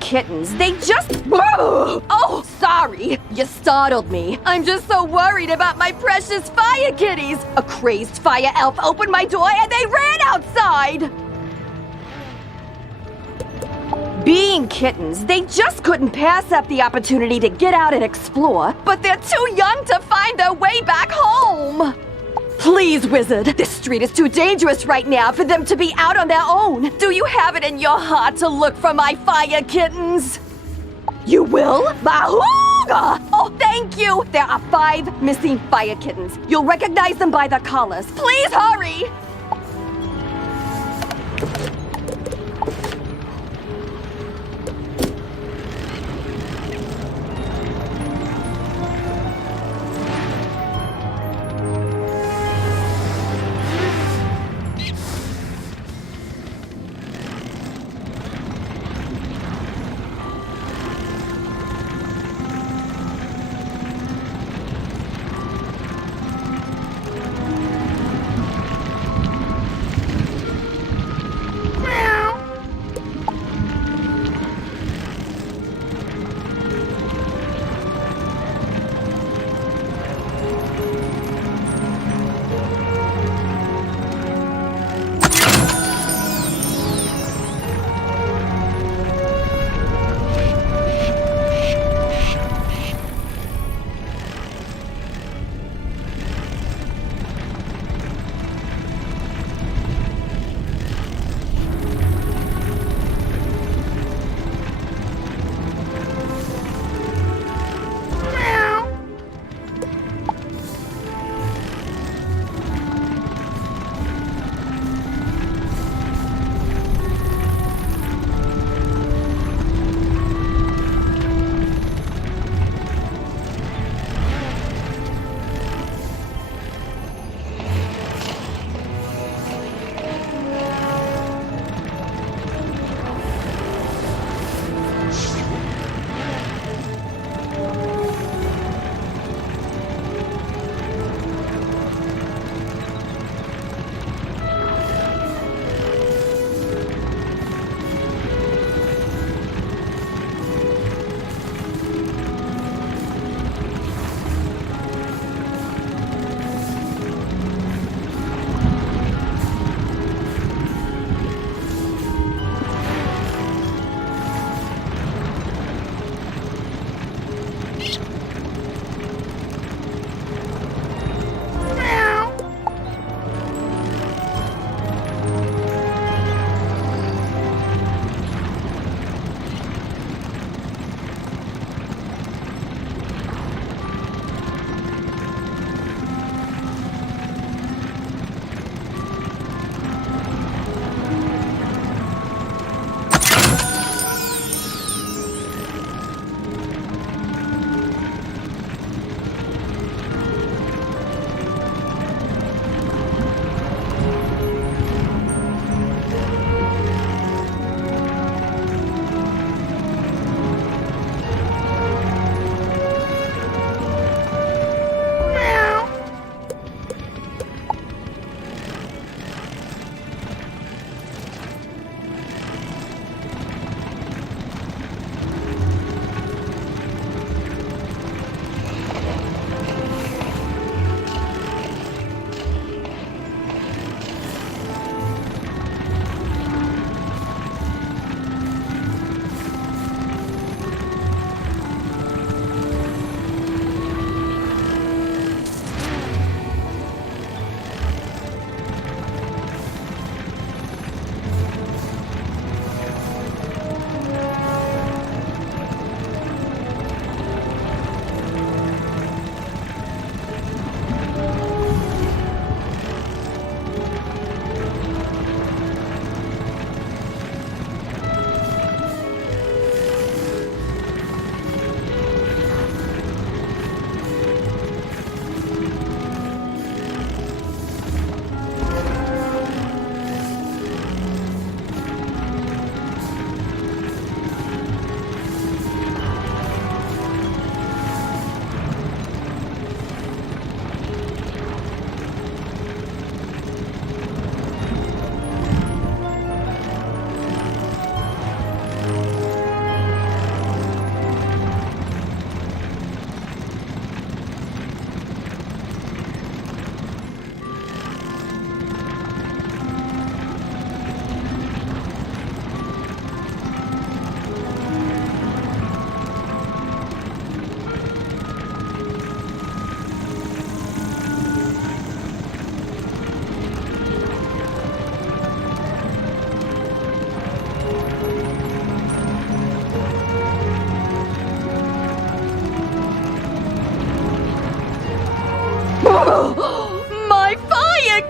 kittens, they just... Oh, sorry. You startled me. I'm just so worried about my precious fire kitties. A crazed fire elf opened my door and they ran outside. Being kittens, they just couldn't pass up the opportunity to get out and explore, but they're too young to find their way back home. Please, Wizard, this street is too dangerous right now for them to be out on their own. Do you have it in your heart to look for my fire kittens? You will? Bahooga! Oh, thank you! There are 5 missing fire kittens. You'll recognize them by their collars. Please hurry!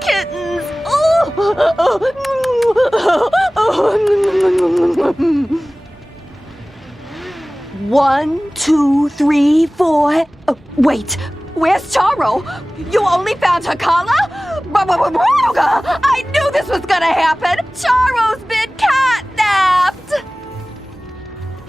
kittens! 1, 2, 3, 4. Wait, where's Charo? You only found her collar? I knew this was gonna happen! Charo's been catnapped!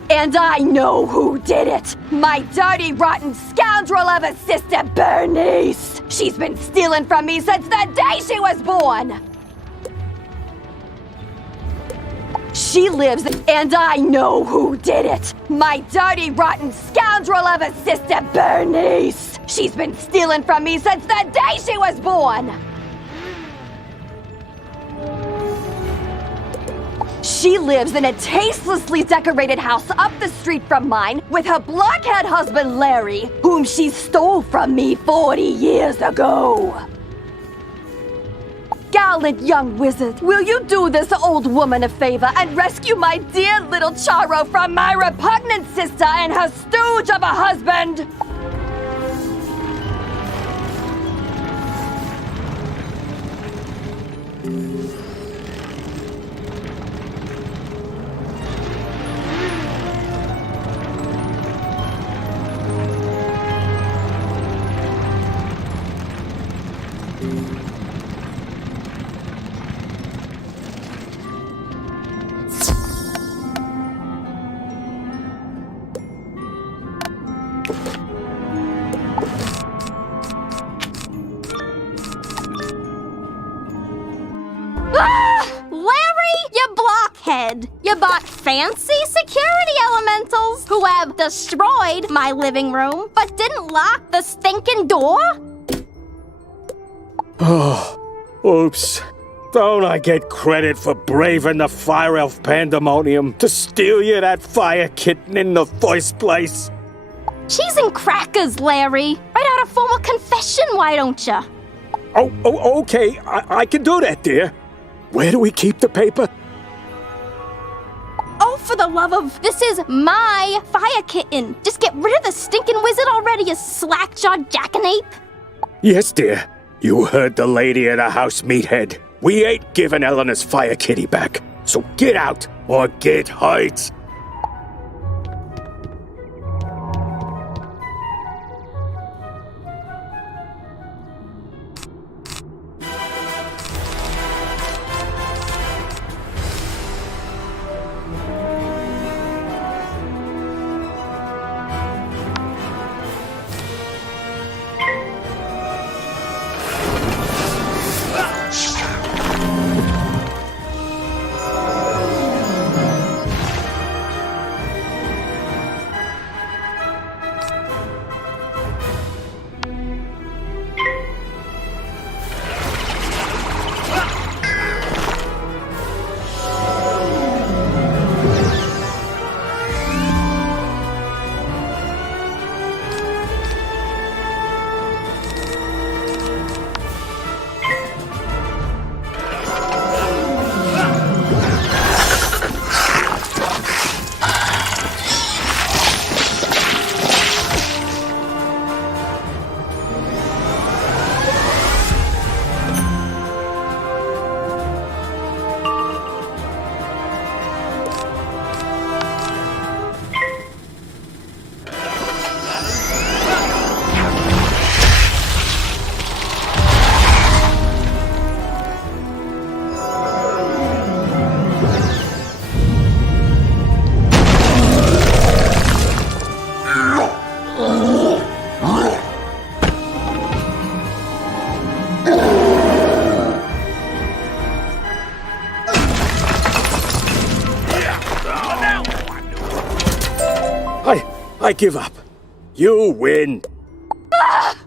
And I know who did it! My dirty, rotten scoundrel of a sister, Bernice! She's been stealing from me since the day she was born! She lives, and I know who did it! My dirty, rotten scoundrel of a sister, Bernice! She's been stealing from me since the day she was born! She lives in a tastelessly decorated house up the street from mine with her blockhead husband, Larry, whom she stole from me 40 years ago. Gallant young wizard, will you do this old woman a favor and rescue my dear little Charo from my repugnant sister and her stooge of a husband? You bought fancy security elementals who have destroyed my living room, but didn't lock the stinking door? Oh, oops. Don't I get credit for braving the fire elf pandemonium to steal you that fire kitten in the first place? Cheese and crackers, Larry. Write out a formal confession, why don't you? Oh, okay. I can do that, dear. Where do we keep the paper? Oh, for the love of... This is my fire kitten. Just get rid of the stinking wizard already, you slack-jawed jackanape. Yes, dear. You heard the lady of the house, meathead. We ain't giving Eleanor's fire kitty back. So get out or get hurt. I give up. You win.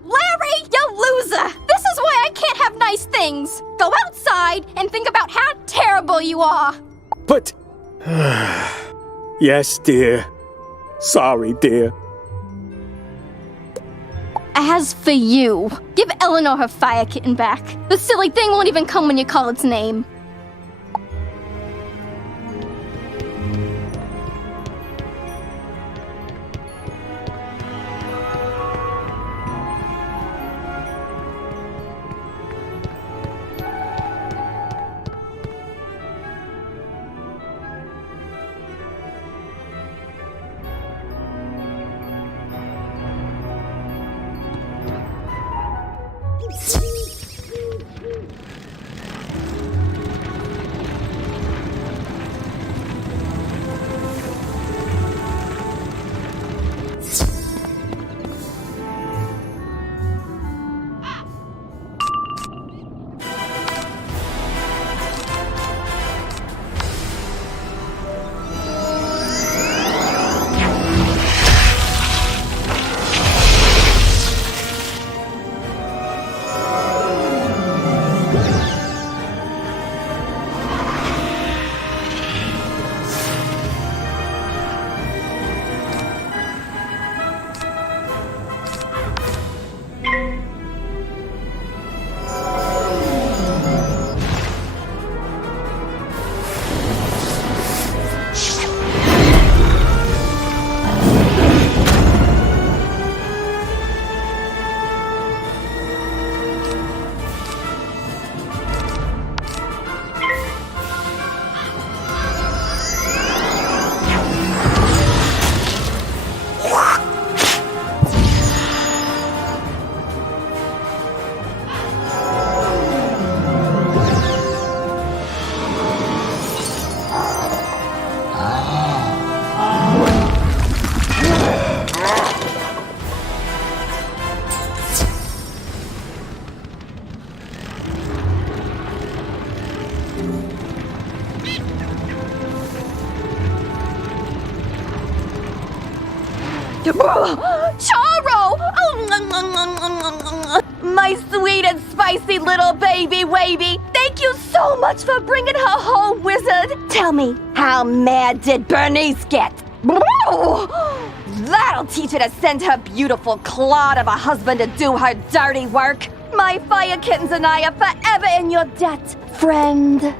Larry, you loser! This is why I can't have nice things. Go outside and think about how terrible you are. But... Yes, dear. Sorry, dear. As for you, give Eleanor her fire kitten back. The silly thing won't even come when you call its name. Charo! My sweet and spicy little baby wavy! Thank you so much for bringing her home, Wizard! Tell me, how mad did Bernice get? That'll teach her to send her beautiful clod of a husband to do her dirty work. My fire kittens and I are forever in your debt, friend.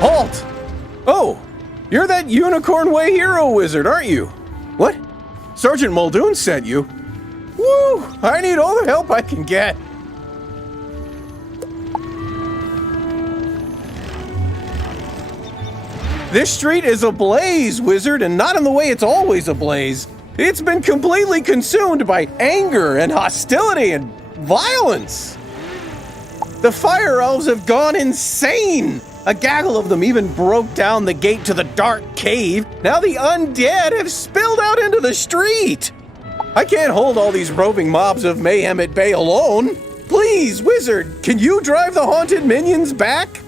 Halt! Oh, you're that Unicorn Way hero wizard, aren't you? What? Sergeant Muldoon sent you? Woo! I need all the help I can get. This street is ablaze, wizard, and not in the way it's always ablaze. It's been completely consumed by anger and hostility and violence. The fire elves have gone insane. A gaggle of them even broke down the gate to the dark cave. Now the undead have spilled out into the street. I can't hold all these roving mobs of mayhem at bay alone. Please, wizard, can you drive the haunted minions back?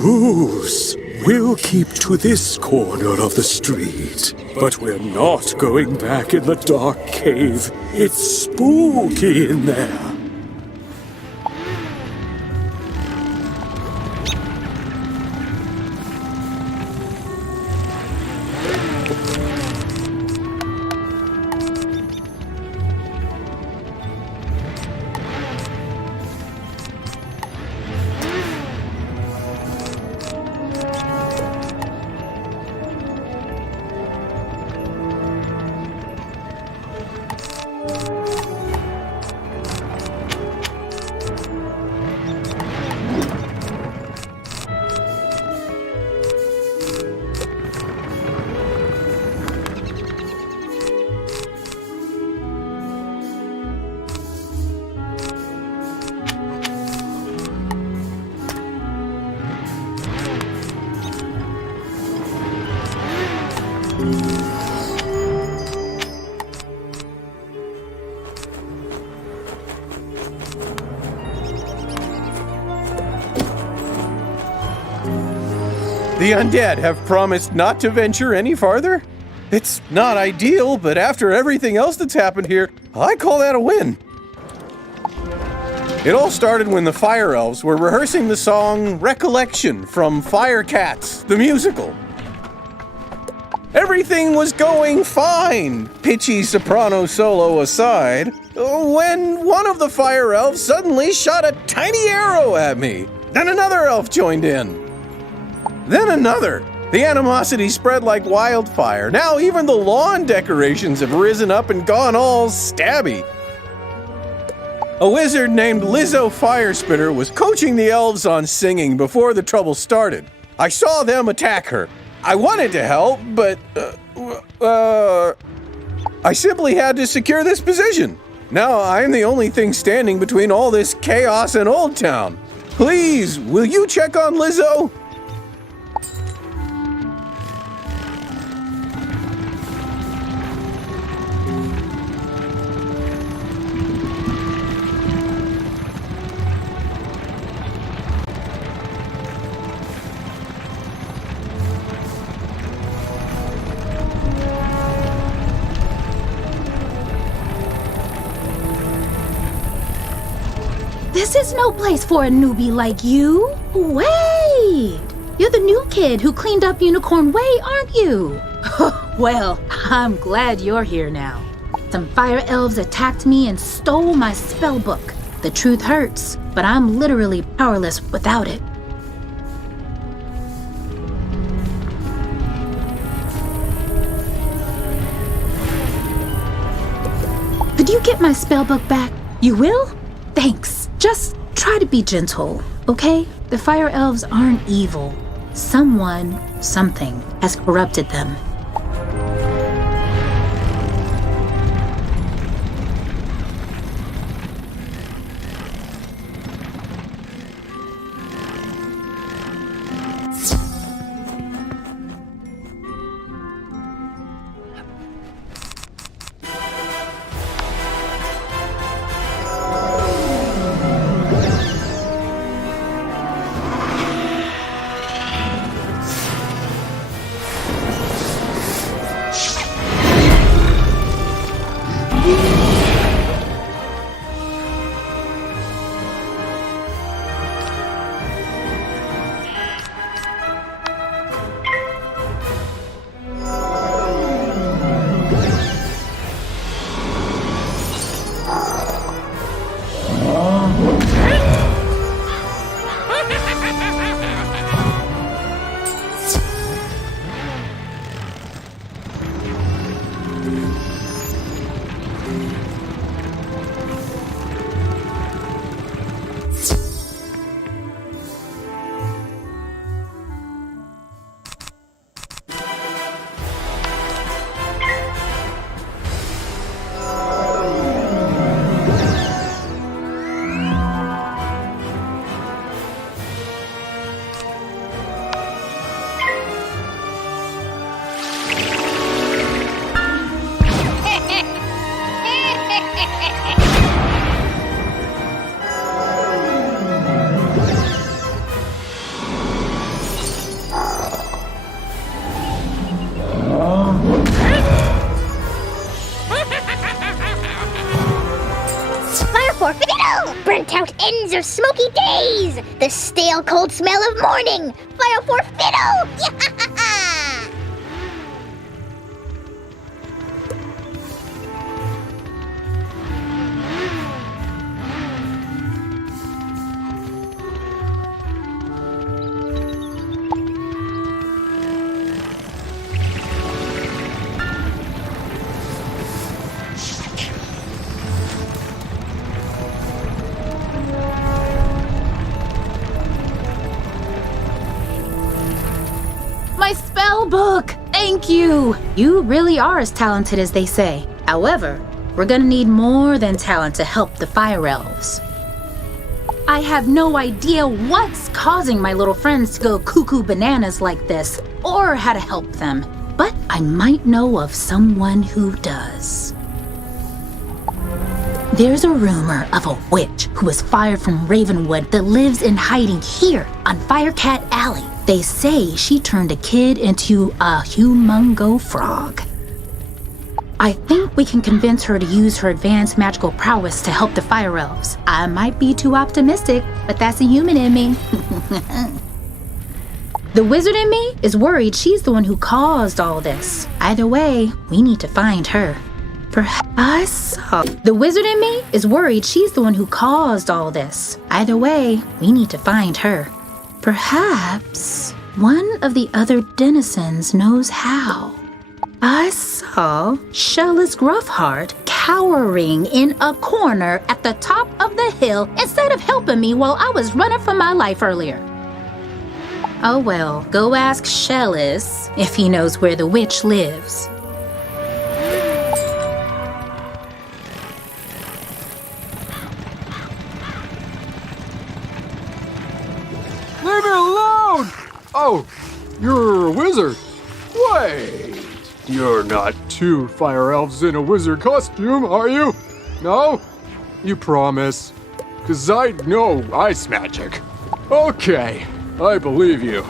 Truce. We'll keep to this corner of the street. But we're not going back in the dark cave. It's spooky in there. The undead have promised not to venture any farther? It's not ideal, but after everything else that's happened here, I call that a win. It all started when the Fire Elves were rehearsing the song Recollection from Fire Cats, the musical. Everything was going fine, pitchy soprano solo aside, when one of the Fire Elves suddenly shot a tiny arrow at me. Then another elf joined in. Then another. The animosity spread like wildfire. Now even the lawn decorations have risen up and gone all stabby. A wizard named Lizzo Firespitter was coaching the elves on singing before the trouble started. I saw them attack her. I wanted to help, but, I simply had to secure this position. Now I'm the only thing standing between all this chaos and Old Town. Please, will you check on Lizzo? This is no place for a newbie like you. Wait! You're the new kid who cleaned up Unicorn Way, aren't you? Well, I'm glad you're here now. Some fire elves attacked me and stole my spell book. The truth hurts, but I'm literally powerless without it. Could you get my spell book back? You will? Thanks. Just try to be gentle, okay? The fire elves aren't evil. Something has corrupted them. Burnt out ends of smoky days! The stale cold smell of morning! Fire for fiddle! My spell book! Thank you! You really are as talented as they say. However, we're gonna need more than talent to help the fire elves. I have no idea what's causing my little friends to go cuckoo bananas like this, or how to help them. But I might know of someone who does. There's a rumor of a witch who was fired from Ravenwood that lives in hiding here on Firecat Alley. They say she turned a kid into a humongo frog. I think we can convince her to use her advanced magical prowess to help the fire elves. I might be too optimistic, but that's the human in me. The wizard in me is worried she's the one who caused all this. Either way, we need to find her. Perhaps the wizard in me is worried she's the one who caused all this. Either way, we need to find her. Perhaps one of the other denizens knows how. I saw Shella's Gruffheart cowering in a corner at the top of the hill instead of helping me while I was running for my life earlier. Oh well, go ask Shellis if he knows where the witch lives. Leave me alone! Oh, you're a wizard. Wait, you're not two fire elves in a wizard costume, are you? No? You promise? 'Cause I know ice magic. Okay, I believe you.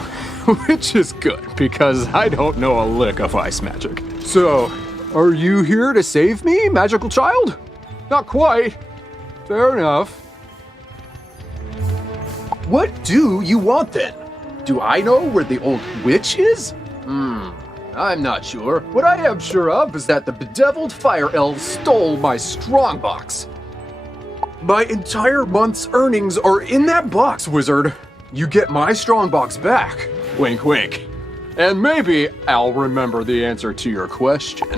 Which is good, because I don't know a lick of ice magic. So, are you here to save me, magical child? Not quite. Fair enough. What do you want then? Do I know where the old witch is? I'm not sure. What I am sure of is that the bedeviled fire elves stole my strongbox. My entire month's earnings are in that box, wizard. You get my strongbox back. Wink, wink. And maybe I'll remember the answer to your question.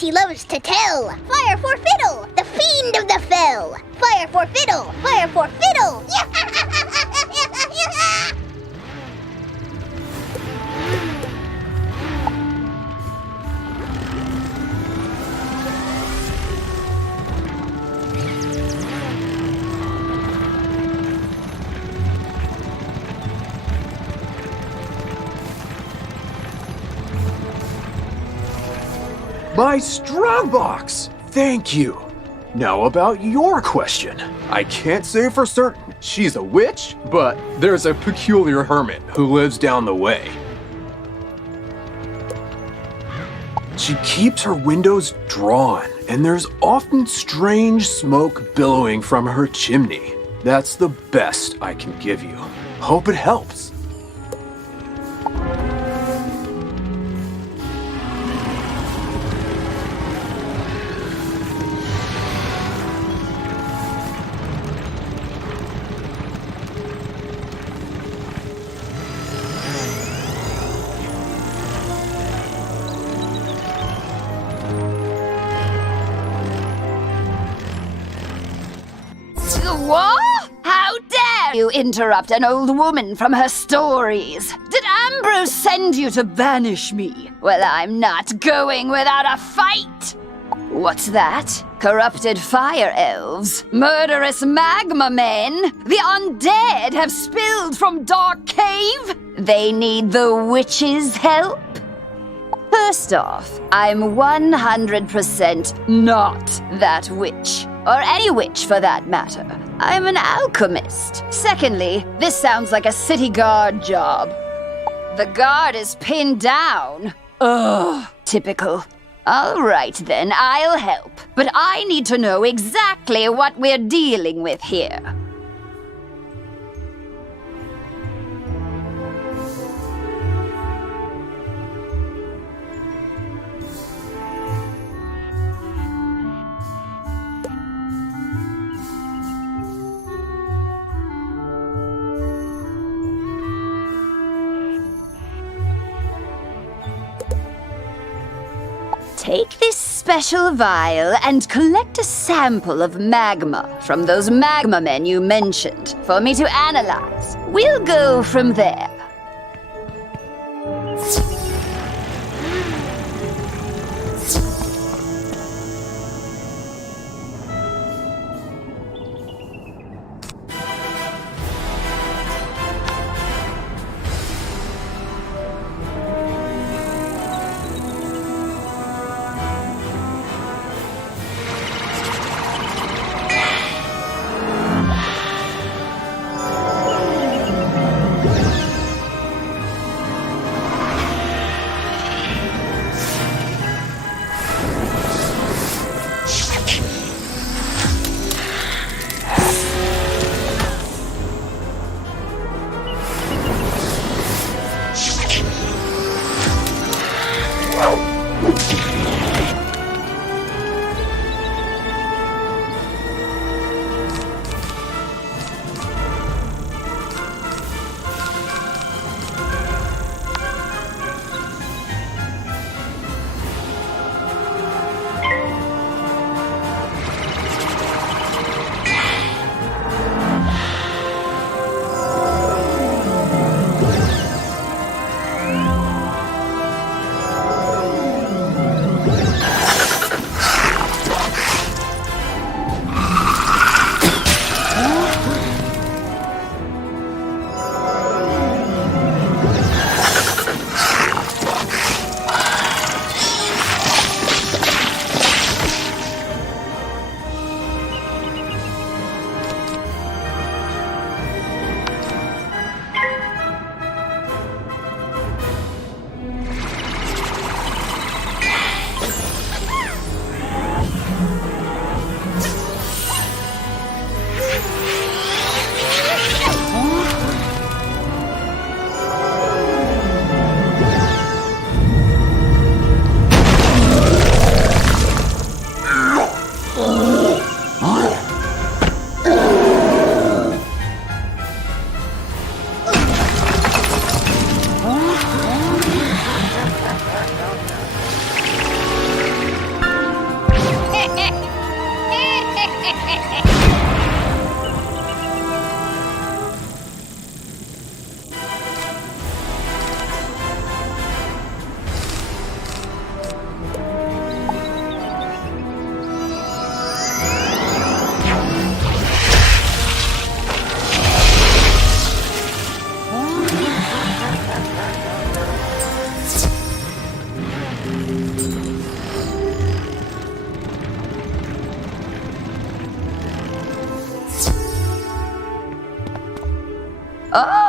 as he loves to tell. Fire for fiddle, the fiend of the fell. Fire for fiddle, fire for fiddle. My strongbox! Thank you. Now about your question. I can't say for certain she's a witch, but there's a peculiar hermit who lives down the way. She keeps her windows drawn, and there's often strange smoke billowing from her chimney. That's the best I can give you. Hope it helps. What? How dare you interrupt an old woman from her stories? Did Ambrose send you to banish me? Well, I'm not going without a fight. What's that? Corrupted fire elves? Murderous magma men? The undead have spilled from Dark Cave? They need the witch's help? First off, I'm 100% not that witch. Or any witch for that matter. I'm an alchemist. Secondly, this sounds like a city guard job. The guard is pinned down. Ugh, typical. All right then, I'll help. But I need to know exactly what we're dealing with here. Take this special vial and collect a sample of magma from those magma men you mentioned for me to analyze. We'll go from there.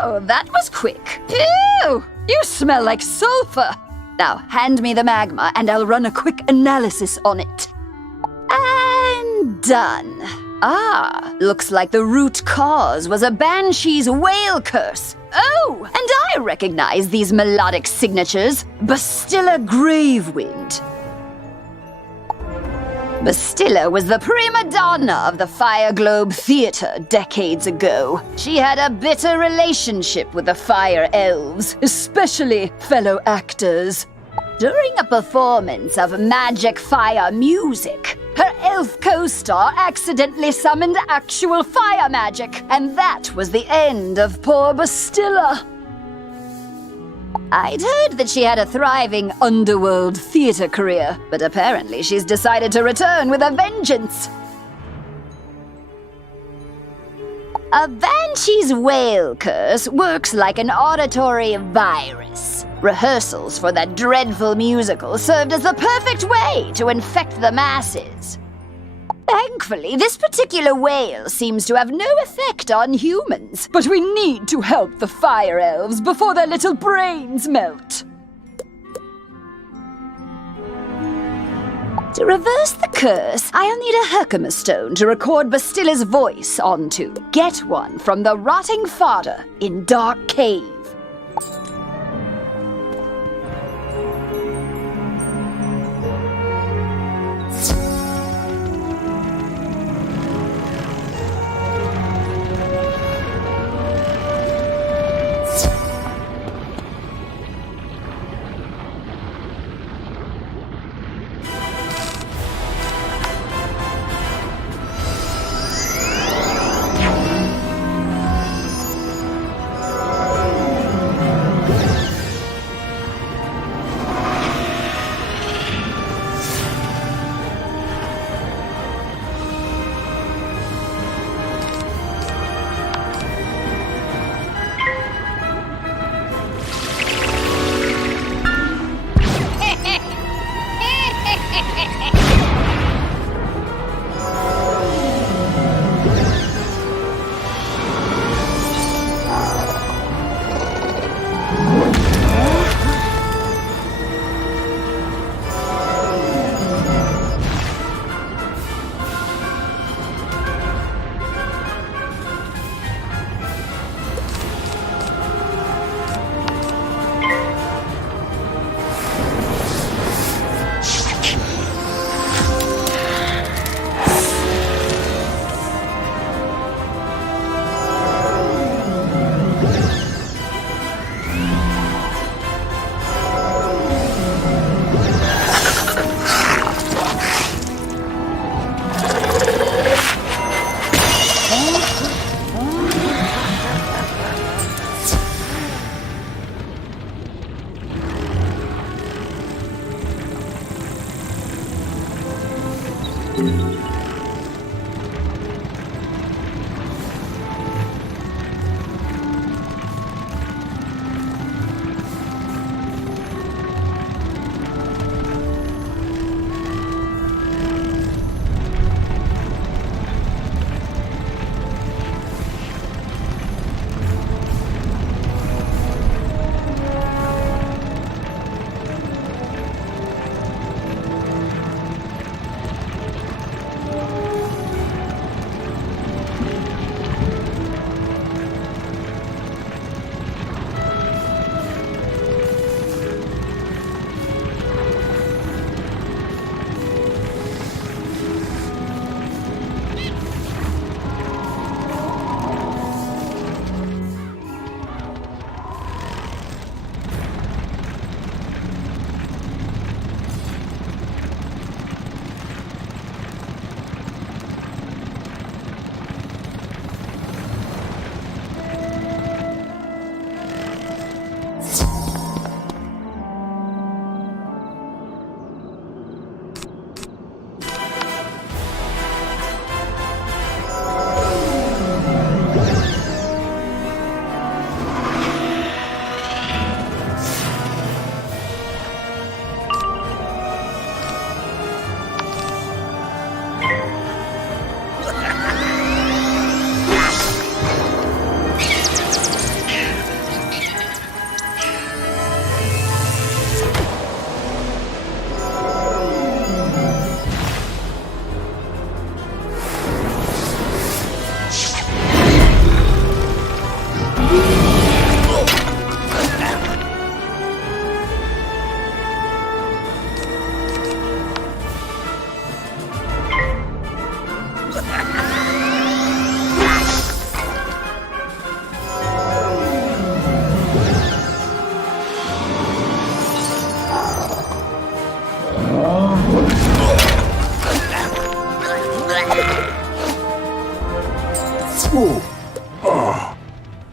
Oh, that was quick. Ew! You smell like sulfur. Now, hand me the magma and I'll run a quick analysis on it. And done. Ah, looks like the root cause was a banshee's whale curse. Oh, and I recognize these melodic signatures. Bastilla Gravewind. Bastilla was the prima donna of the Fire Globe Theatre decades ago. She had a bitter relationship with the Fire Elves, especially fellow actors. During a performance of magic fire music, her elf co-star accidentally summoned actual fire magic, and that was the end of poor Bastilla. I'd heard that she had a thriving underworld theater career, but apparently she's decided to return with a vengeance. A banshee's whale curse works like an auditory virus. Rehearsals for that dreadful musical served as the perfect way to infect the masses. Thankfully, this particular whale seems to have no effect on humans, but we need to help the fire elves before their little brains melt. To reverse the curse, I'll need a Herkimer stone to record Bastilla's voice onto. Get one from the rotting fodder in Dark Cave.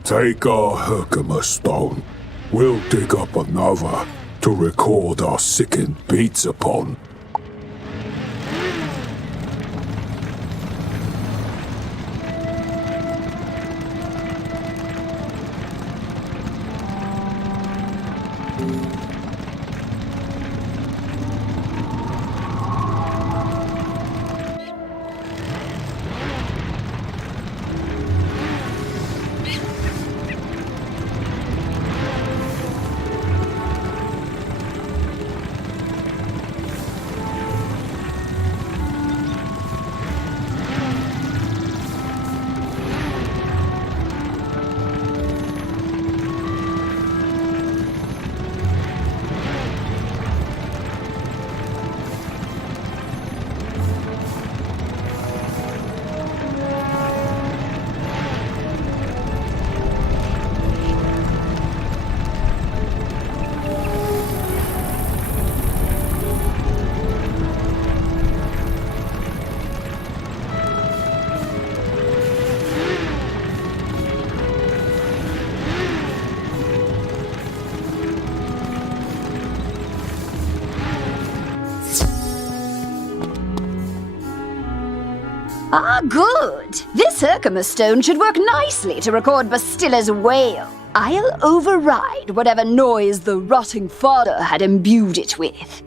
Take our Herkimer stone. We'll dig up another to record our sickened beats upon. Ah, good. This Herkimer stone should work nicely to record Bastilla's wail. I'll override whatever noise the rotting fodder had imbued it with.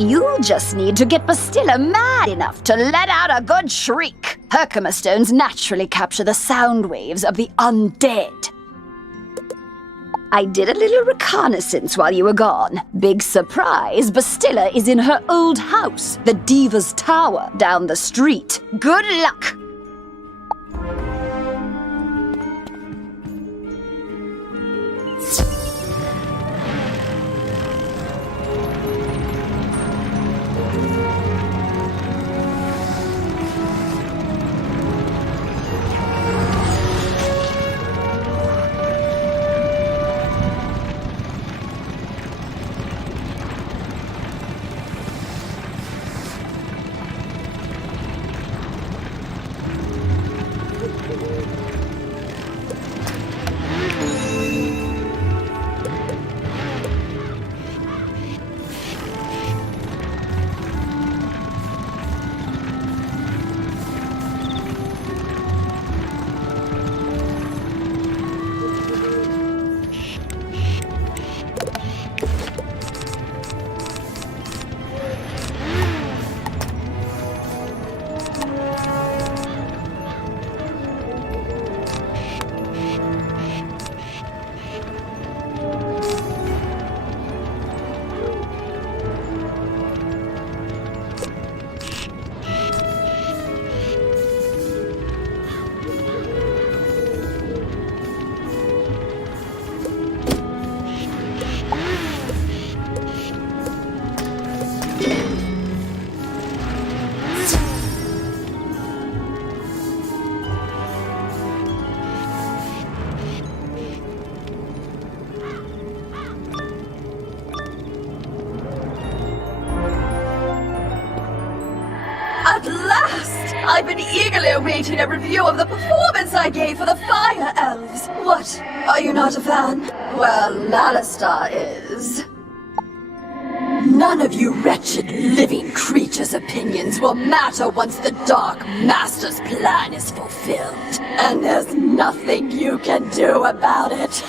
You'll just need to get Bastilla mad enough to let out a good shriek. Herkimer stones naturally capture the sound waves of the undead. I did a little reconnaissance while you were gone. Big surprise, Bastilla is in her old house, the Diva's Tower, down the street. Good luck! At last! I've been eagerly awaiting a review of the performance I gave for the Fire Elves. What? Are you not a fan? Well, Alistar is. None of you wretched living creatures' opinions will matter once the Dark Master's plan is fulfilled. And there's nothing you can do about it.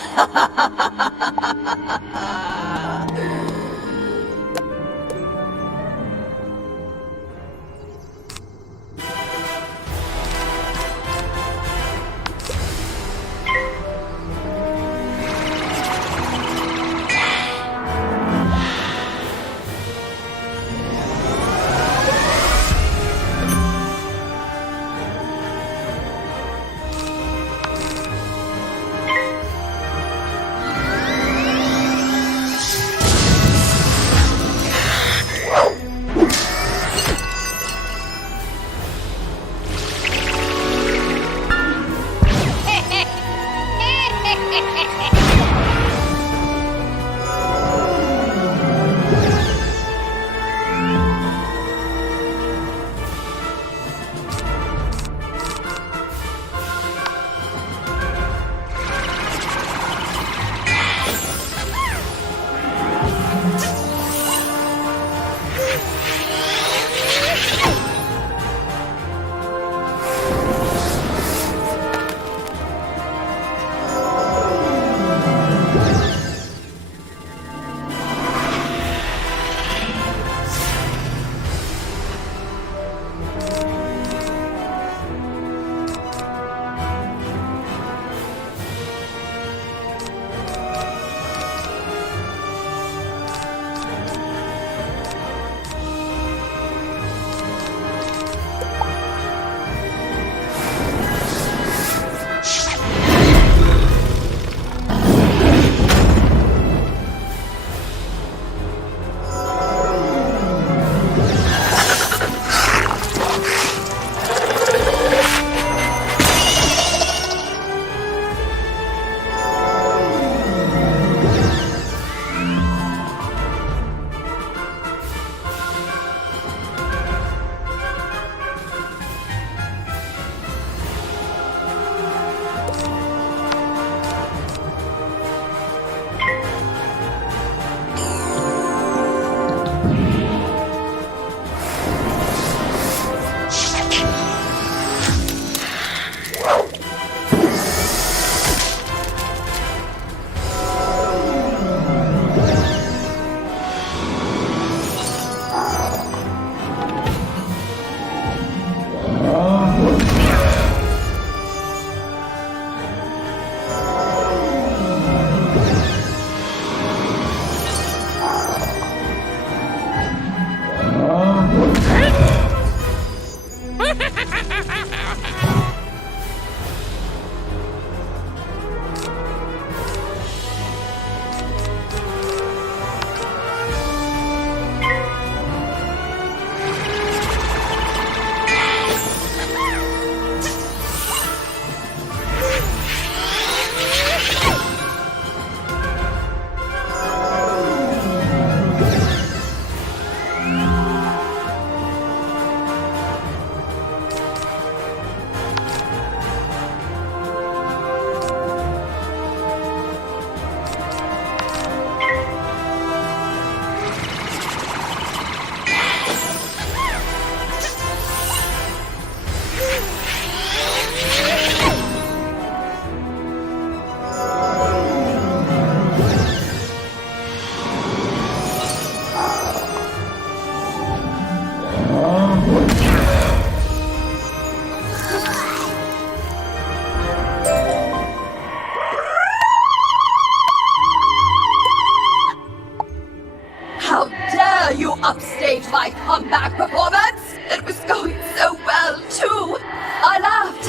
upstage my comeback performance. It was going so well, too. I laughed.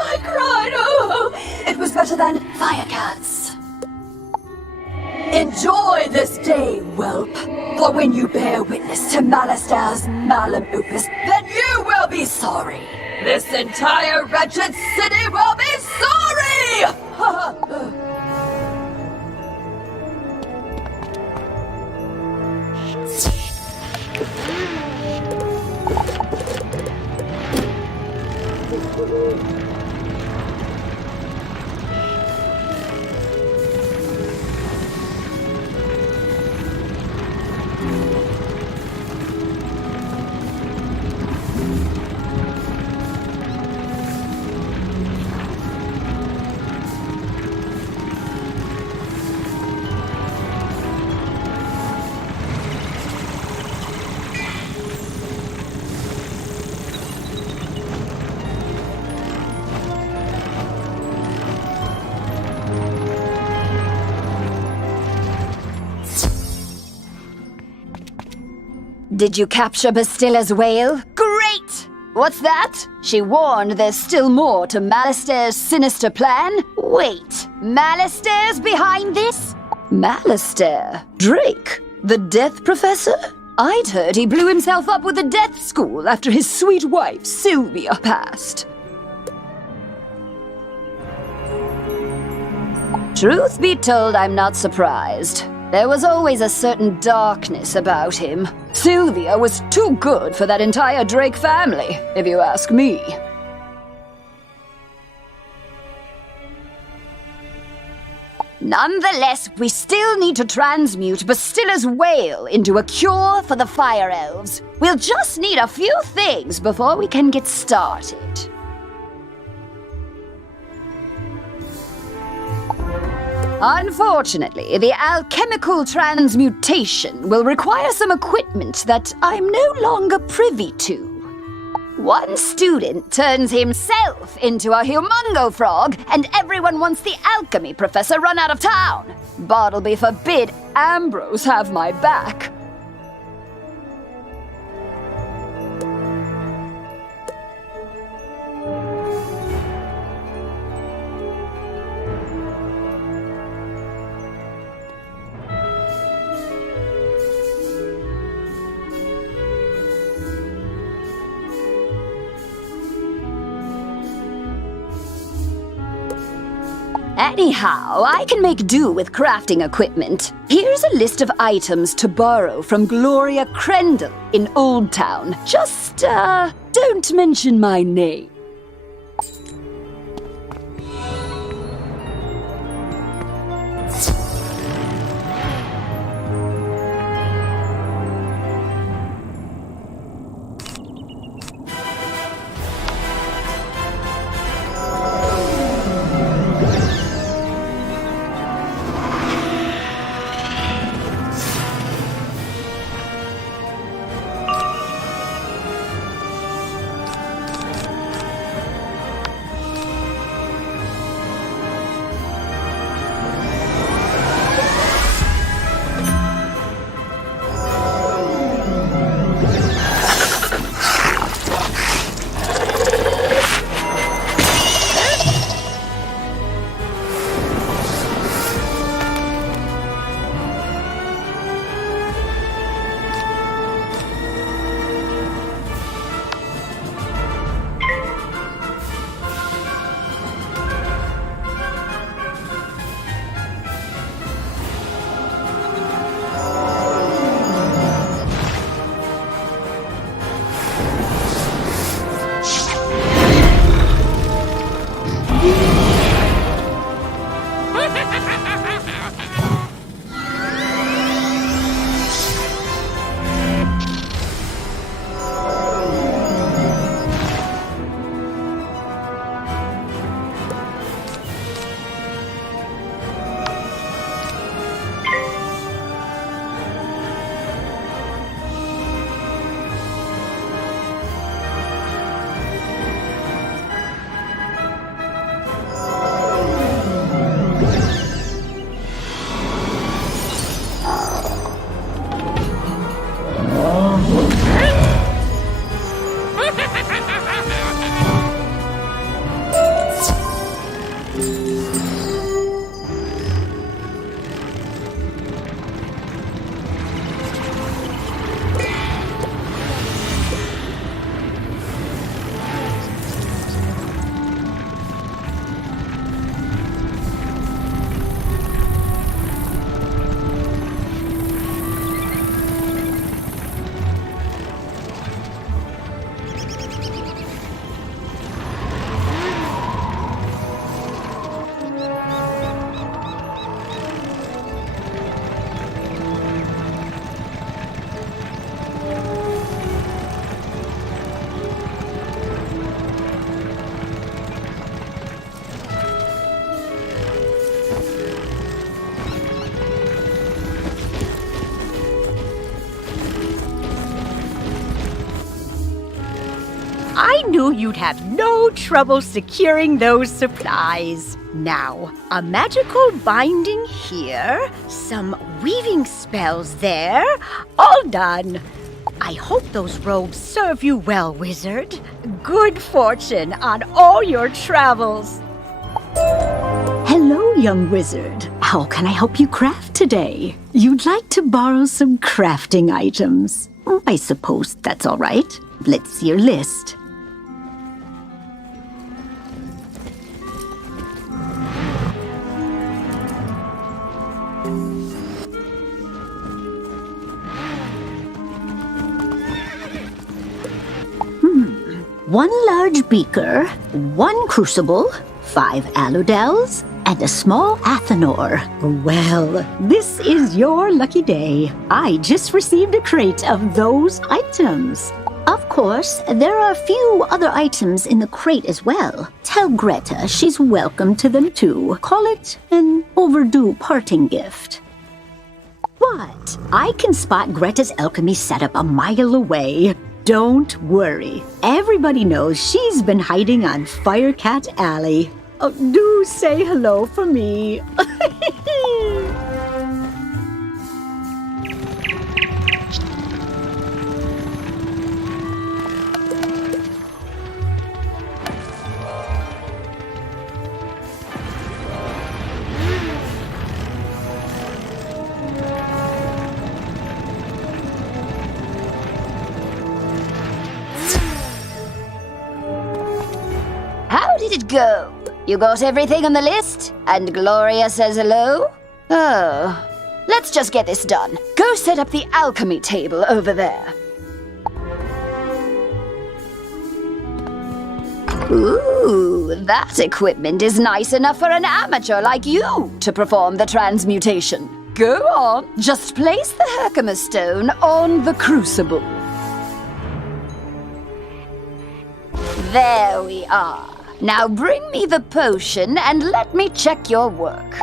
I cried. Oh, it was better than Firecats. Enjoy this day, whelp. For when you bear witness to Malistair's malum opus, then you will be sorry. This entire wretched city will be sorry! Did you capture Bastilla's whale? Great! What's that? She warned there's still more to Malistair's sinister plan? Wait, Malistair's behind this? Malistair? Drake? The Death Professor? I'd heard he blew himself up with the Death School after his sweet wife, Sylvia, passed. Truth be told, I'm not surprised. There was always a certain darkness about him. Sylvia was too good for that entire Drake family, if you ask me. Nonetheless, we still need to transmute Bastilla's whale into a cure for the Fire Elves. We'll just need a few things before we can get started. Unfortunately, the alchemical transmutation will require some equipment that I'm no longer privy to. One student turns himself into a humongo frog, and everyone wants the alchemy professor run out of town. Bartleby forbid Ambrose have my back. Anyhow, I can make do with crafting equipment. Here's a list of items to borrow from Gloria Crendel in Old Town. Just, don't mention my name. I knew you'd have no trouble securing those supplies. Now, a magical binding here, some weaving spells there, all done. I hope those robes serve you well, wizard. Good fortune on all your travels. Hello, young wizard. How can I help you craft today? You'd like to borrow some crafting items. I suppose that's all right. Let's see your list. One large beaker, one crucible, 5 aludels, and a small athanor. Well, this is your lucky day. I just received a crate of those items. Of course, there are a few other items in the crate as well. Tell Greta she's welcome to them too. Call it an overdue parting gift. What? I can spot Greta's alchemy setup a mile away. Don't worry. Everybody knows she's been hiding on Firecat Alley. Oh, do say hello for me. How did it go? You got everything on the list? And Gloria says hello? Oh, let's just get this done. Go set up the alchemy table over there. Ooh, that equipment is nice enough for an amateur like you to perform the transmutation. Go on, just place the Herkimer stone on the crucible. There we are. Now bring me the potion and let me check your work.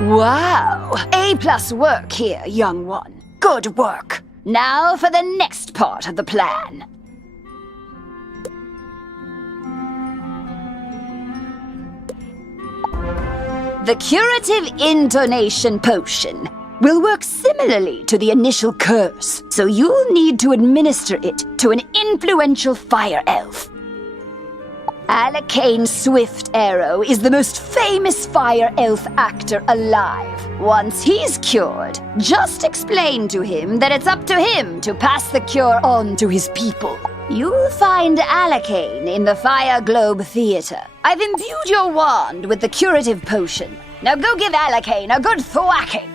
Wow! A+ work here, young one. Good work. Now for the next part of the plan. The curative intonation potion will work similarly to the initial curse, so you'll need to administer it to an influential fire elf. Alakane Swift Arrow is the most famous fire elf actor alive. Once he's cured, just explain to him that it's up to him to pass the cure on to his people. You'll find Alakane in the Fire Globe Theater. I've imbued your wand with the curative potion. Now go give Alakane a good thwacking.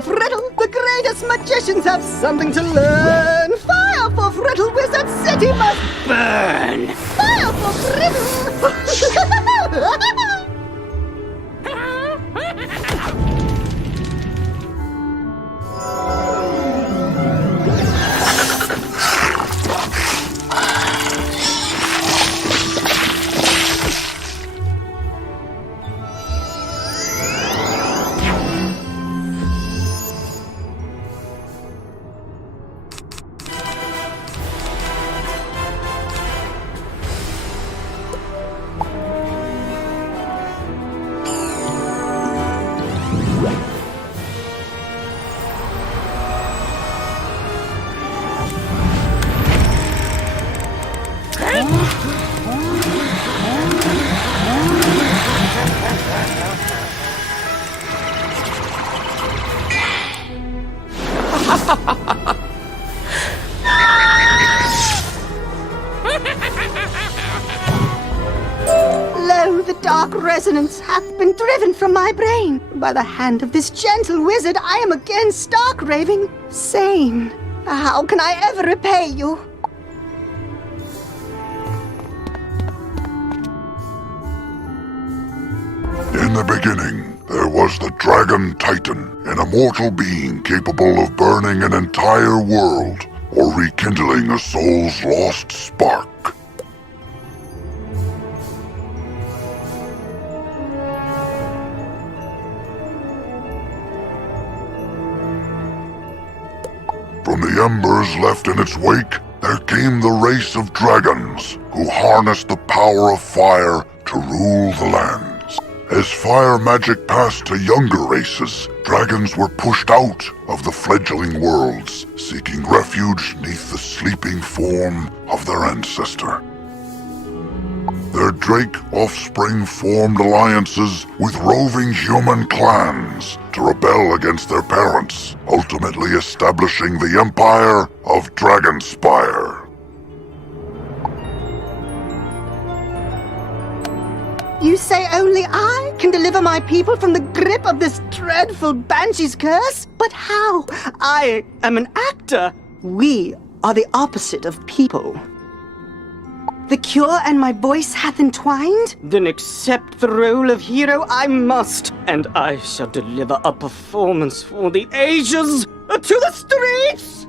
for Friddle! The greatest magicians have something to learn! Fire for Friddle! Wizard City must burn! Fire for Friddle! Lo, the dark resonance hath been driven from my brain. By the hand of this gentle wizard, I am again stark raving sane. How can I ever repay you? In the beginning, there was the Dragon Titan, an immortal being capable of burning an entire world or rekindling a soul's lost spark. From the embers left in its wake, there came the race of dragons, who harnessed the power of fire to rule the lands. As fire magic passed to younger races, dragons were pushed out of the fledgling worlds, seeking refuge neath the sleeping form of their ancestor. Their drake offspring formed alliances with roving human clans to rebel against their parents, ultimately establishing the empire of Dragonspire. You say only I can deliver my people from the grip of this dreadful banshee's curse? But how? I am an actor. We are the opposite of people. The cure and my voice hath entwined? Then accept the role of hero I must, and I shall deliver a performance for the ages to the streets!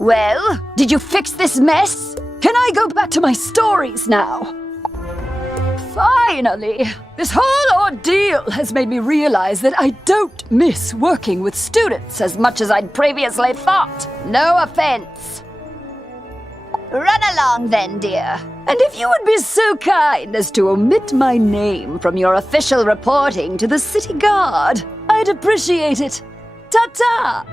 Well, did you fix this mess? Can I go back to my stories now? Finally! This whole ordeal has made me realize that I don't miss working with students as much as I'd previously thought. No offense. Run along then, dear. And if you would be so kind as to omit my name from your official reporting to the City Guard, I'd appreciate it. Ta-ta!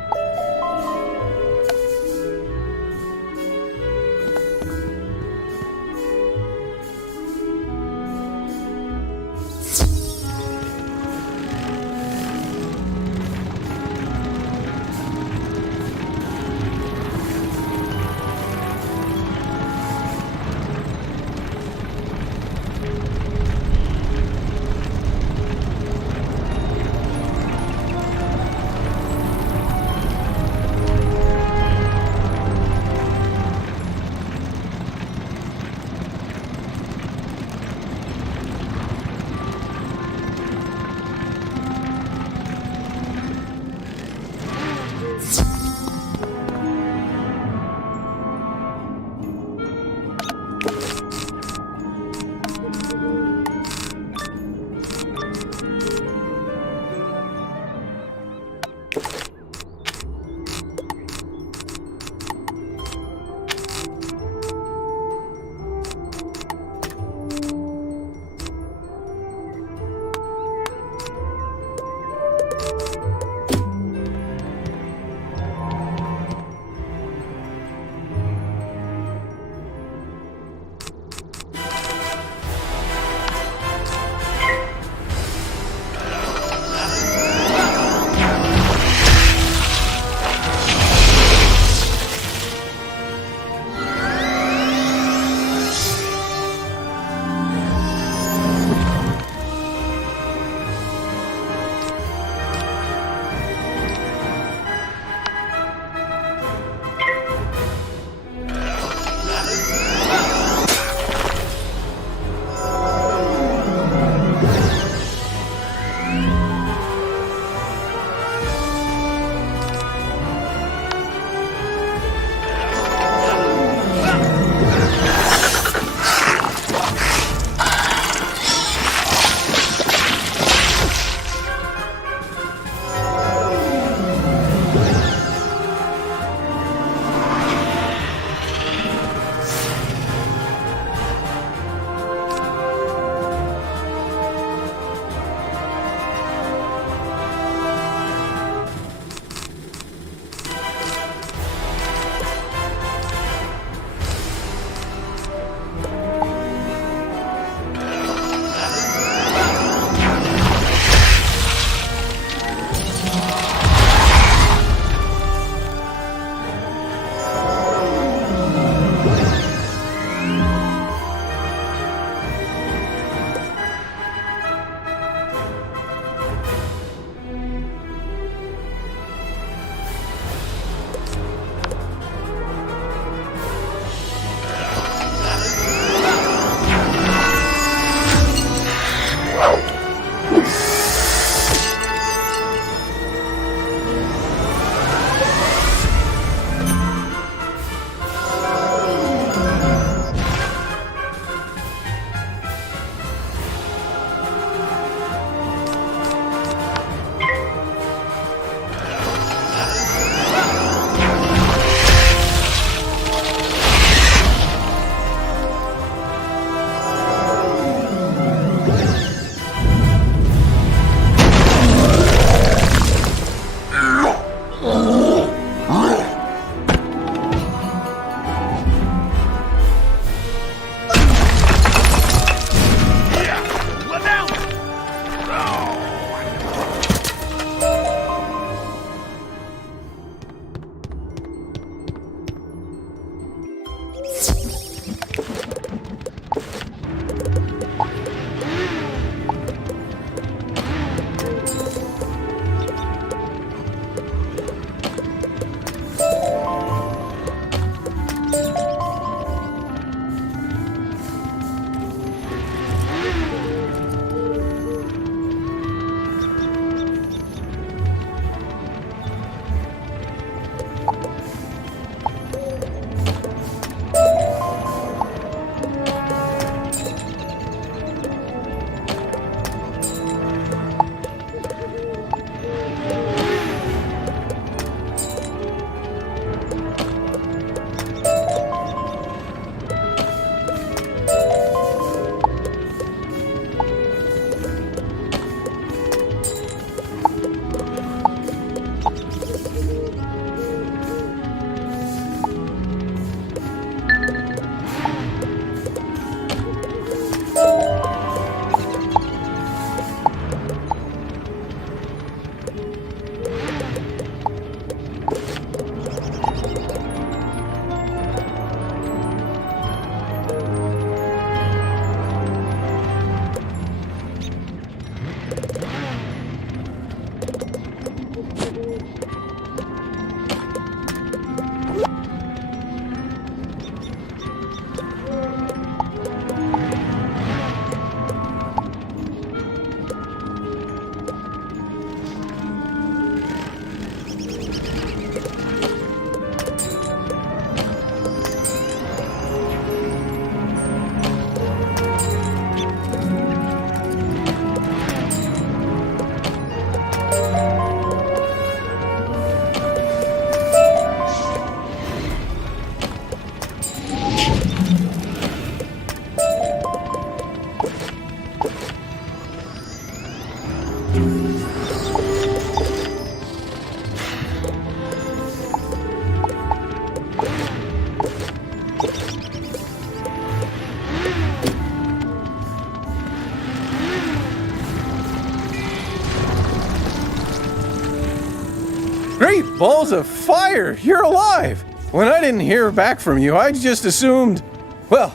Great balls of fire! You're alive! When I didn't hear back from you, I just assumed... Well,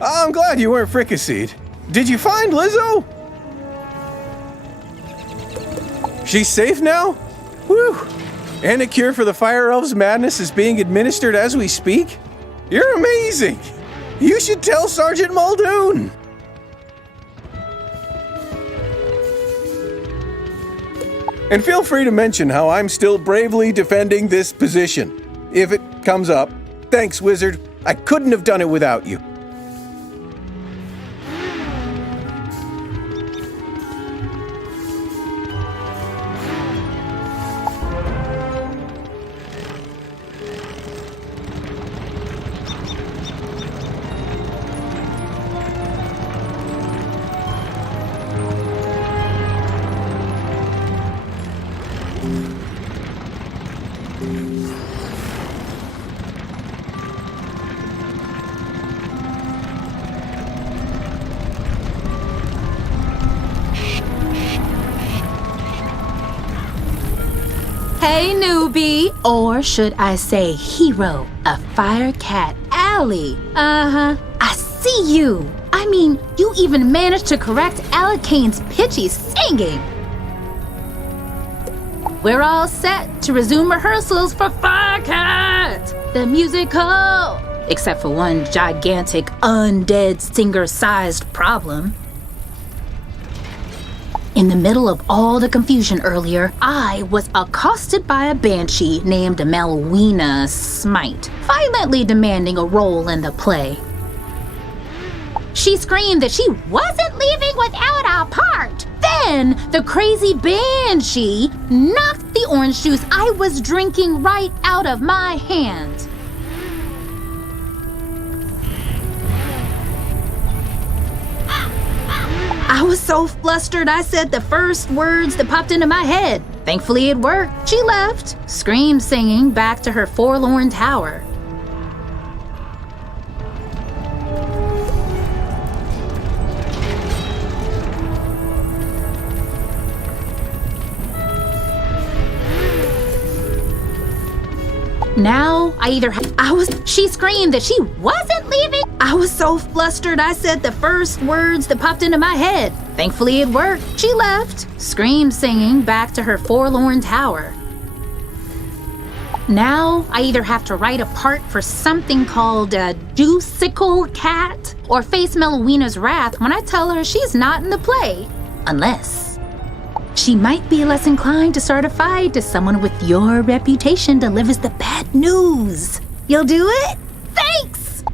I'm glad you weren't fricasseed. Did you find Lizzo? She's safe now? Whew! And a cure for the Fire Elves' madness is being administered as we speak? You're amazing! You should tell Sergeant Muldoon! And feel free to mention how I'm still bravely defending this position. If it comes up. Thanks, Wizard. I couldn't have done it without you. Hey, newbie, or should I say hero, a fire cat alley. I see you. I mean, you even managed to correct Alicane's pitchy singing. We're all set to resume rehearsals for Firecat, the musical. Except for one gigantic undead singer-sized problem. In the middle of all the confusion earlier, I was accosted by a banshee named Malwina Smite, violently demanding a role in the play. She screamed that she wasn't leaving without our part. Then the crazy banshee knocked the orange juice I was drinking right out of my hand. I was so flustered I said the first words that popped into my head. Thankfully it worked. She left, scream singing back to her forlorn tower. Now, she screamed that she wasn't leaving. I was so flustered I said the first words that popped into my head. Thankfully it worked. She left, scream singing back to her forlorn tower. Now, I either have to write a part for something called a Juicicle Cat or face Melowina's wrath when I tell her she's not in the play. Unless she might be less inclined to start a fight if someone with your reputation delivers the bad news. You'll do it? Thanks!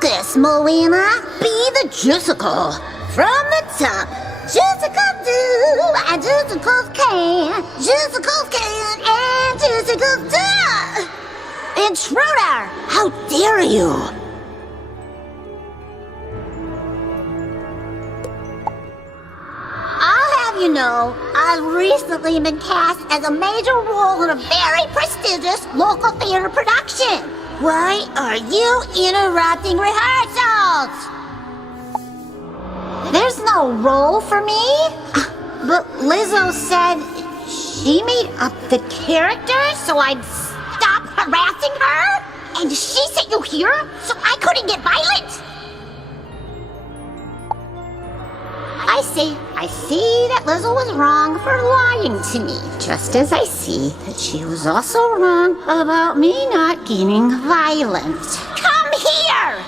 focus, Moana. Be the juicycle. From the top. Juicicles do, and juicicles can. Juicicles can, and juicicles do. Intruder! How dare you! I'll have you know, I've recently been cast as a major role in a very prestigious local theater production. Why are you interrupting rehearsals? There's no role for me? But Lizzo said she made up the character so I'd stop harassing her? And she sent you here so I couldn't get violent? I see that Lizzo was wrong for lying to me, just as I see that she was also wrong about me not getting violent. Come here!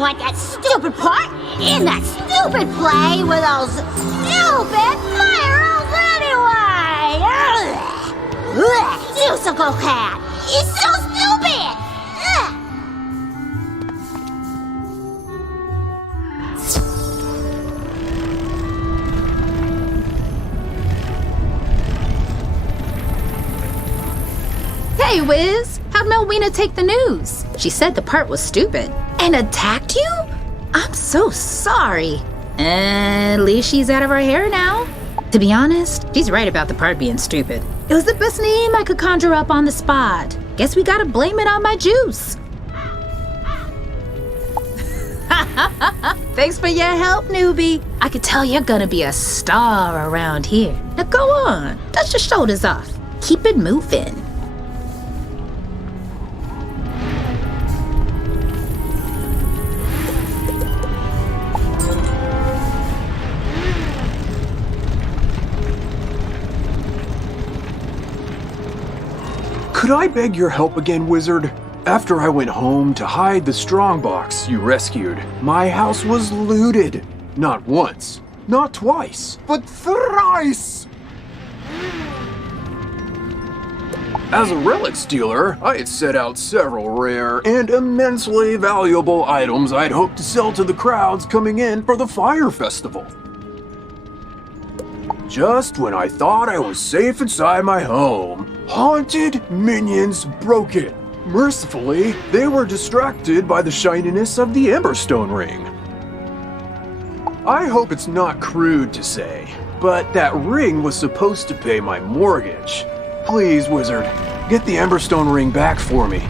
want that stupid part in that stupid play with those stupid fire elves anyway! Ugh. Juicicle Cat! It's so stupid! Ugh. Hey, Wiz! How'd Melwina take the news? She said the part was stupid. And attacked you? I'm so sorry. At least she's out of her hair now. To be honest, she's right about the part being stupid. It was the best name I could conjure up on the spot. Guess we gotta blame it on my juice. Thanks for your help, newbie. I could tell you're gonna be a star around here. Now go on, dust your shoulders off. Keep it moving. Could I beg your help again, Wizard? After I went home to hide the strongbox you rescued, my house was looted. Not once, not twice, but thrice! As a relic stealer, I had set out several rare and immensely valuable items I'd hoped to sell to the crowds coming in for the fire festival. Just when I thought I was safe inside my home, haunted minions broke it. Mercifully, they were distracted by the shininess of the Emberstone ring. I hope it's not crude to say, but that ring was supposed to pay my mortgage. Please, Wizard, get the Emberstone ring back for me.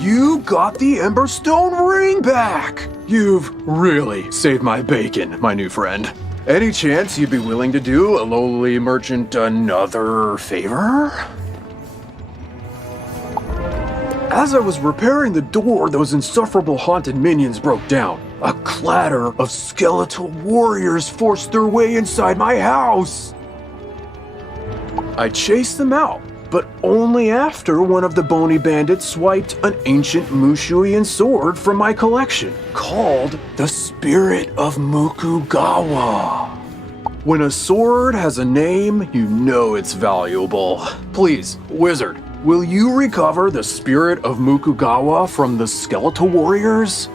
You got the Emberstone ring back! You've really saved my bacon, my new friend. Any chance you'd be willing to do a lowly merchant another favor? As I was repairing the door, those insufferable haunted minions broke down. A clatter of skeletal warriors forced their way inside my house. I chased them out, but only after one of the bony bandits swiped an ancient Mushuian sword from my collection, called the Spirit of Mukugawa. When a sword has a name, you know it's valuable. Please, Wizard, will you recover the Spirit of Mukugawa from the skeletal warriors?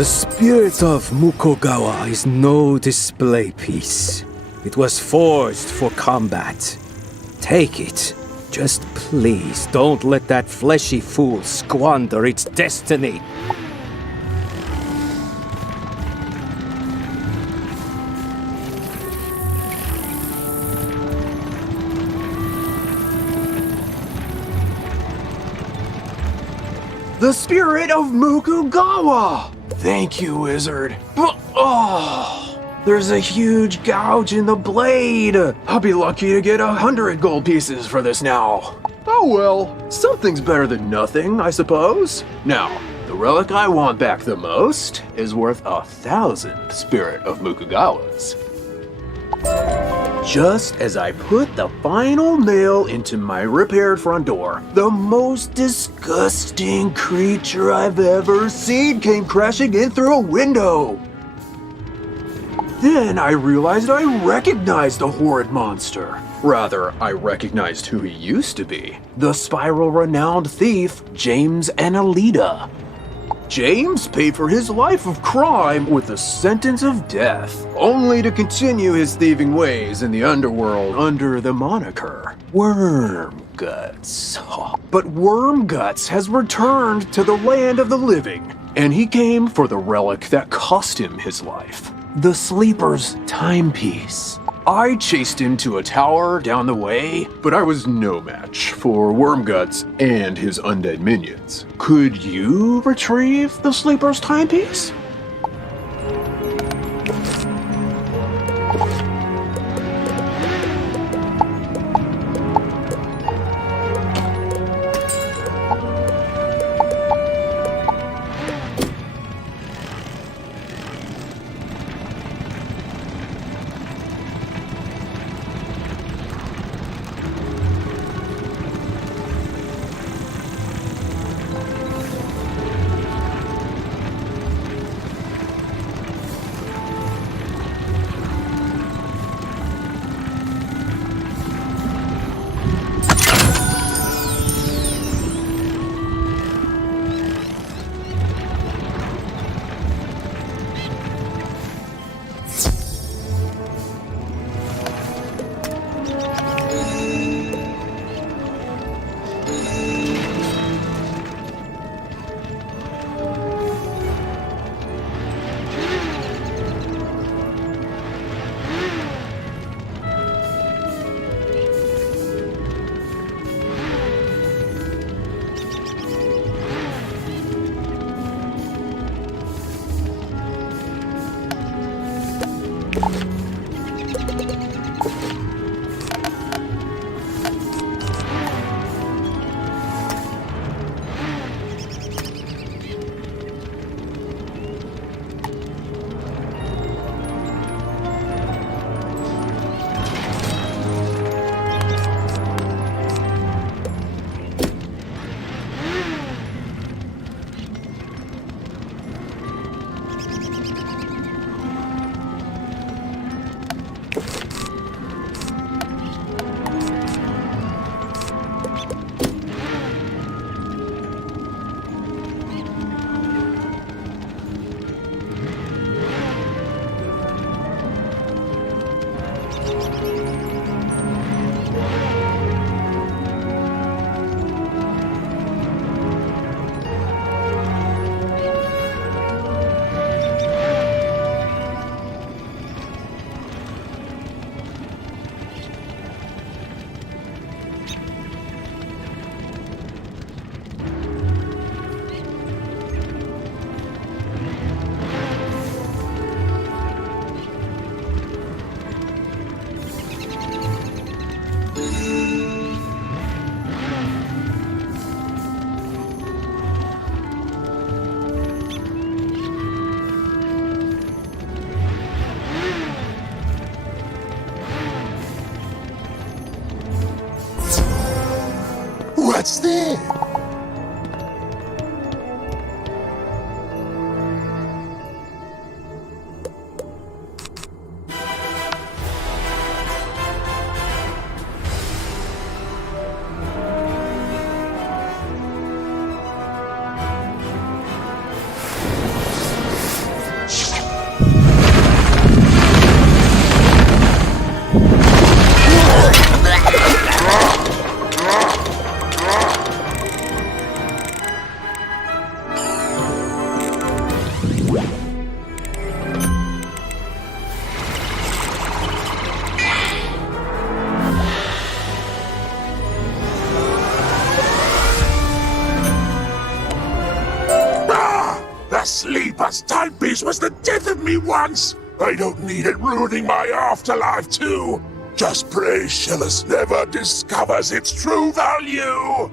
The spirit of Mukogawa is no display piece. It was forged for combat. Take it. Just please don't let that fleshy fool squander its destiny. The spirit of Mukugawa! Thank you, Wizard. Oh, there's a huge gouge in the blade. I'll be lucky to get 100 gold pieces for this now. Oh well, something's better than nothing, I suppose. Now, the relic I want back the most is worth 1,000 spirit of Mukugawas. Just as I put the final nail into my repaired front door, the most disgusting creature I've ever seen came crashing in through a window. Then I realized I recognized the horrid monster. Rather, I recognized who he used to be. The spiral-renowned thief, James Annalita. James paid for his life of crime with a sentence of death, only to continue his thieving ways in the underworld under the moniker Wormguts. But Wormguts has returned to the land of the living, and he came for the relic that cost him his life, the Sleeper's timepiece. I chased him to a tower down the way, but I was no match for Wormguts and his undead minions. Could you retrieve the Sleeper's timepiece? sleeper's timepiece was the death of me once. I don't need it ruining my afterlife too. Just pray Shillis never discovers its true value.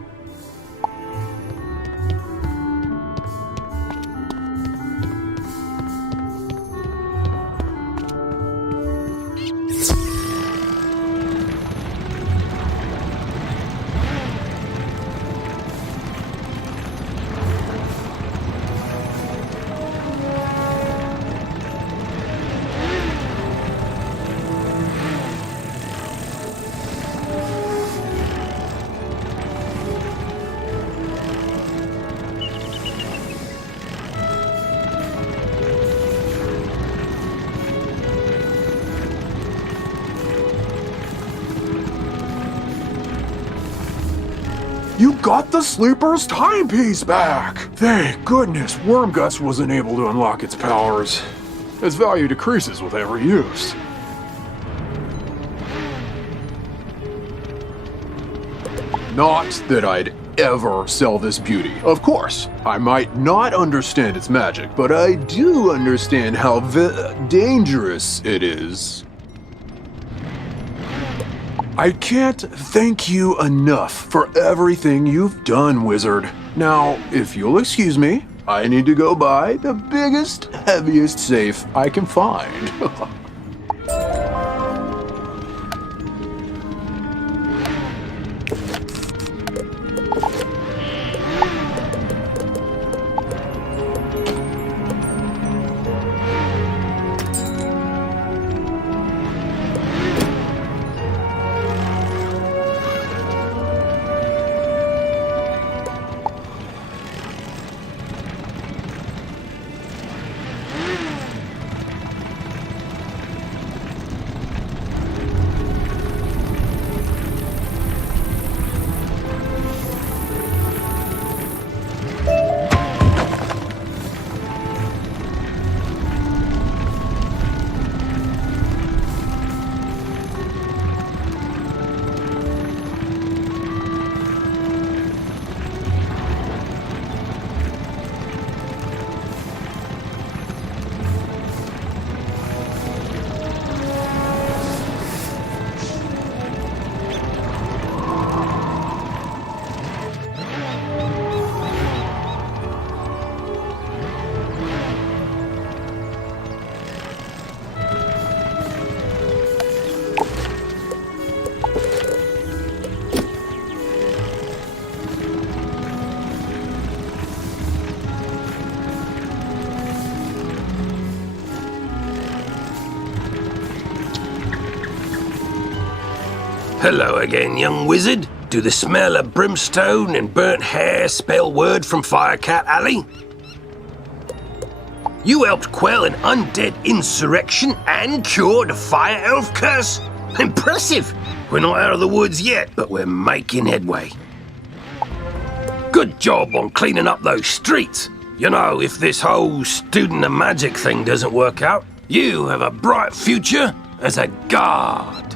You got the sleeper's timepiece back! Thank goodness Wormguts wasn't able to unlock its powers. Its value decreases with every use. Not that I'd ever sell this beauty. Of course, I might not understand its magic, but I do understand how dangerous it is. I can't thank you enough for everything you've done, Wizard. Now, if you'll excuse me, I need to go buy the biggest, heaviest safe I can find. Hello again, young wizard. Do the smell of brimstone and burnt hair spell word from Firecat Alley? You helped quell an undead insurrection and cured a fire elf curse? Impressive! We're not out of the woods yet, but we're making headway. Good job on cleaning up those streets. You know, if this whole student of magic thing doesn't work out, you have a bright future as a guard.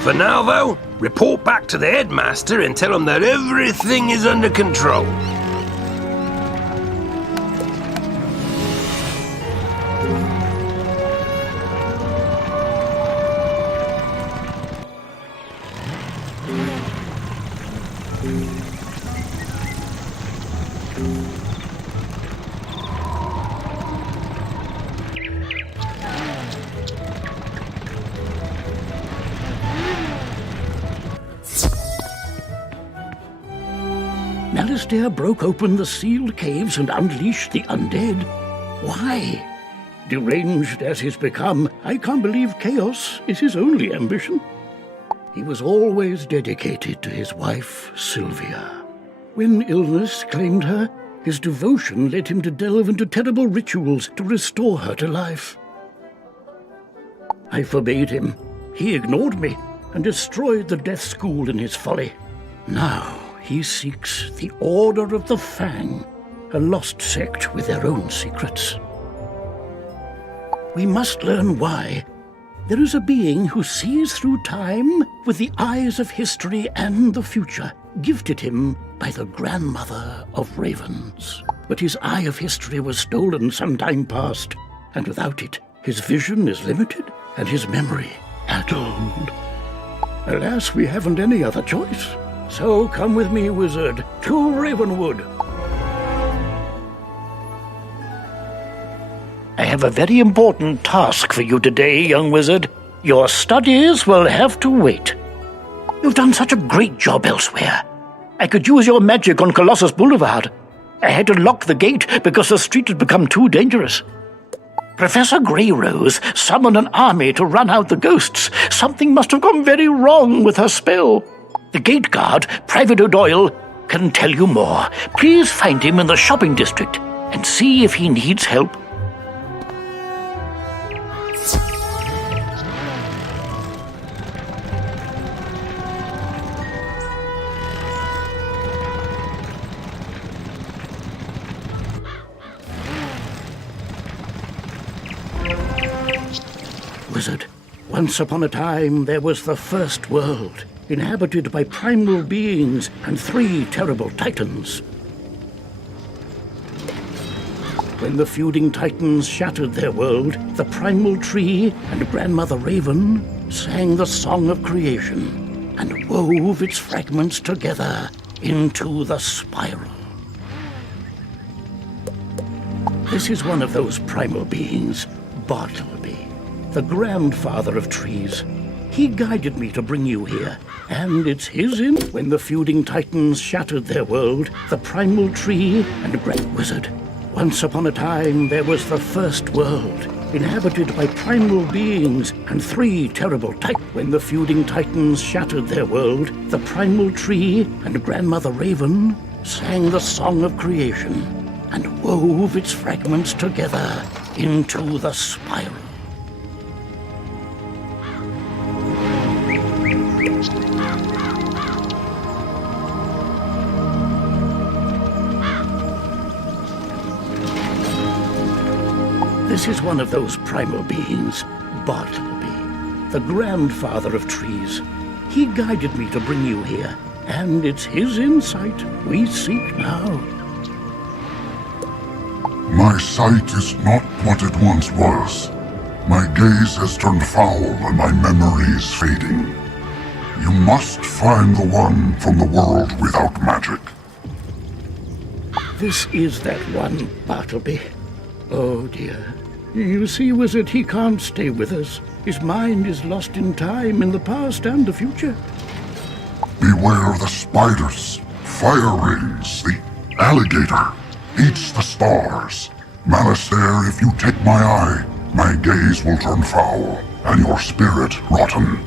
For now, though, report back to the headmaster and tell him that everything is under control. Alistair broke open the sealed caves and unleashed the undead. Why? Deranged as he's become, I can't believe chaos is his only ambition. He was always dedicated to his wife, Sylvia. When illness claimed her, his devotion led him to delve into terrible rituals to restore her to life. I forbade him. He ignored me and destroyed the death school in his folly. Now he seeks the Order of the Fang, a lost sect with their own secrets. We must learn why, There is a being who sees through time with the eyes of history and the future, gifted him by the grandmother of ravens. But his eye of history was stolen some time past, and without it, his vision is limited and his memory addled. Alas, we haven't any other choice. So come with me, wizard, to Ravenwood. I have a very important task for you today, young wizard. Your studies will have to wait. You've done such a great job elsewhere. I could use your magic on Colossus Boulevard. I had to lock the gate because the street had become too dangerous. Professor Greyrose summoned an army to run out the ghosts. Something must have gone very wrong with her spell. The gate guard, Private O'Doyle, can tell you more. Please find him in the shopping district and see if he needs help. Wizard, once upon a time there was the first world, inhabited by primal beings and 3 terrible titans. When the feuding titans shattered their world, the primal tree and Grandmother Raven sang the song of creation and wove its fragments together into the spiral. This is one of those primal beings, Bartleby, the grandfather of trees. He guided me to bring you here, and it's his in. When the feuding titans shattered their world, the primal tree and Grand Wizard. Once upon a time, there was the first world, inhabited by primal beings and 3 terrible titans. When the feuding titans shattered their world, the primal tree and Grandmother Raven sang the song of creation and wove its fragments together into the spiral. This is one of those primal beings, Bartleby, the grandfather of trees. He guided me to bring you here, and it's his insight we seek now. My sight is not what it once was. My gaze has turned foul and my memory is fading. You must find the one from the world without magic. This is that one, Bartleby. Oh, dear. You see, Wizard, he can't stay with us. His mind is lost in time, in the past and the future. Beware the spiders, fire rings, the alligator eats the stars. Malistaire, if you take my eye, my gaze will turn foul, and your spirit rotten.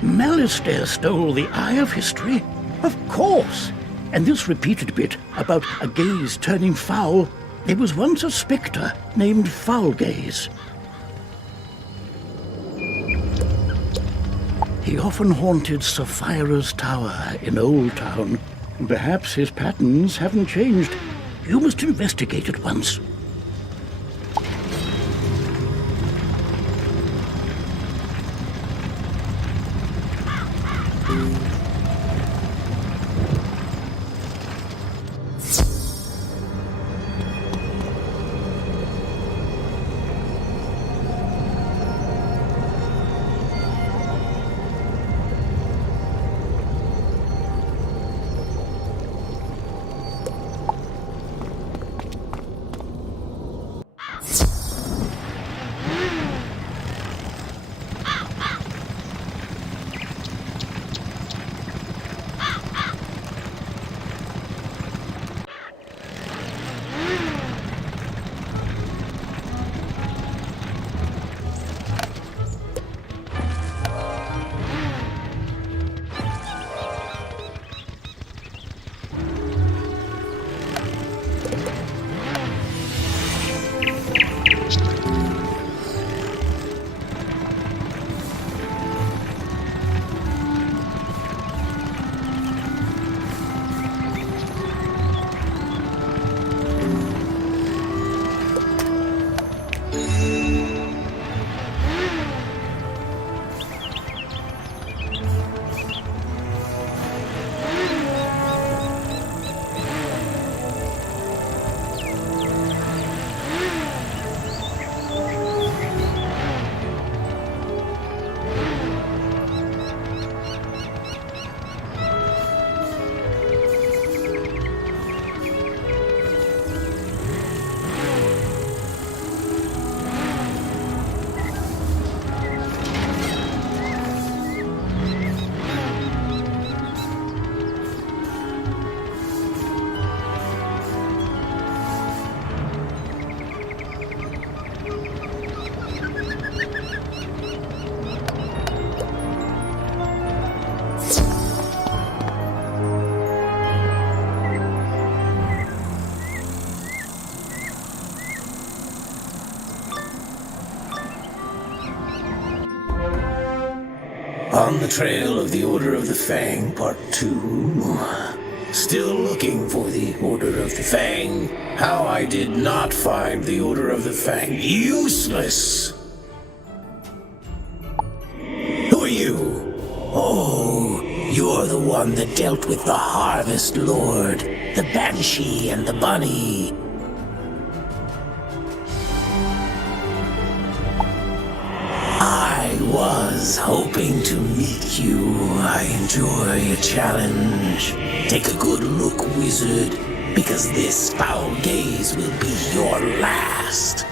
Malistaire stole the eye of history? Of course! And this repeated bit about a gaze turning foul, there was once a spectre named Foulgaze. He often haunted Sapphira's tower in Old Town. Perhaps his patterns haven't changed. You must investigate at once. On the trail of the Order of the Fang, Part 2. Still looking for the Order of the Fang. How I did not find the Order of the Fang useless. Who are you? Oh, you're the one that dealt with the Harvest Lord, the Banshee and the Bunny. I was hoping to meet you. I enjoy a challenge. Take a good look, wizard, because this foul gaze will be your last.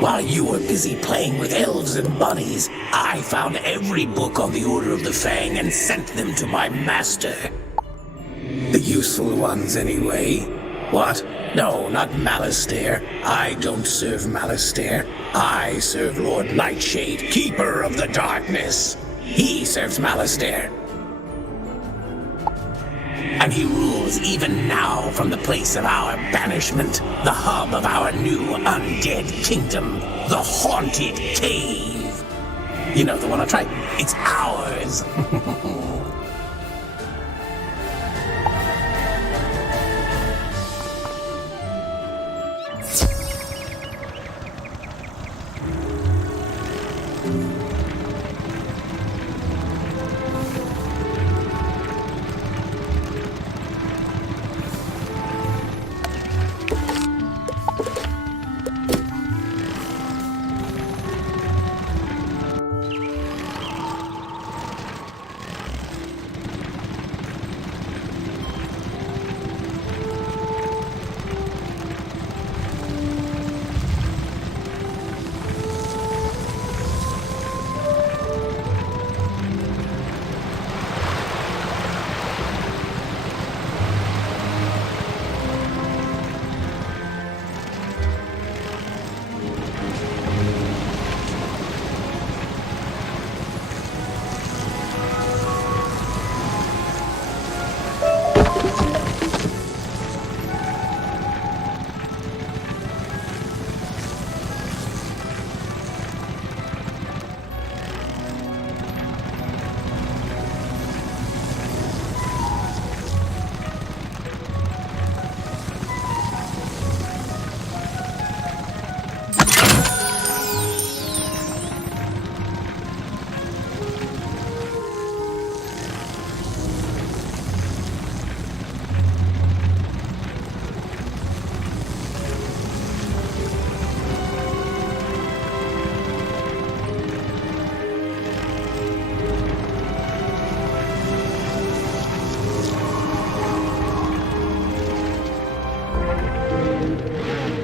While you were busy playing with elves and bunnies, I found every book on the Order of the Fang and sent them to my master. The useful ones, anyway. What? No, not Malastare. I don't serve Malastare. I serve Lord Nightshade, Keeper of the Darkness. He serves Malastare. And he rules even now from the place of our banishment, the hub of our new undead kingdom, the Haunted Cave. You know, the one on Triton. It's ours.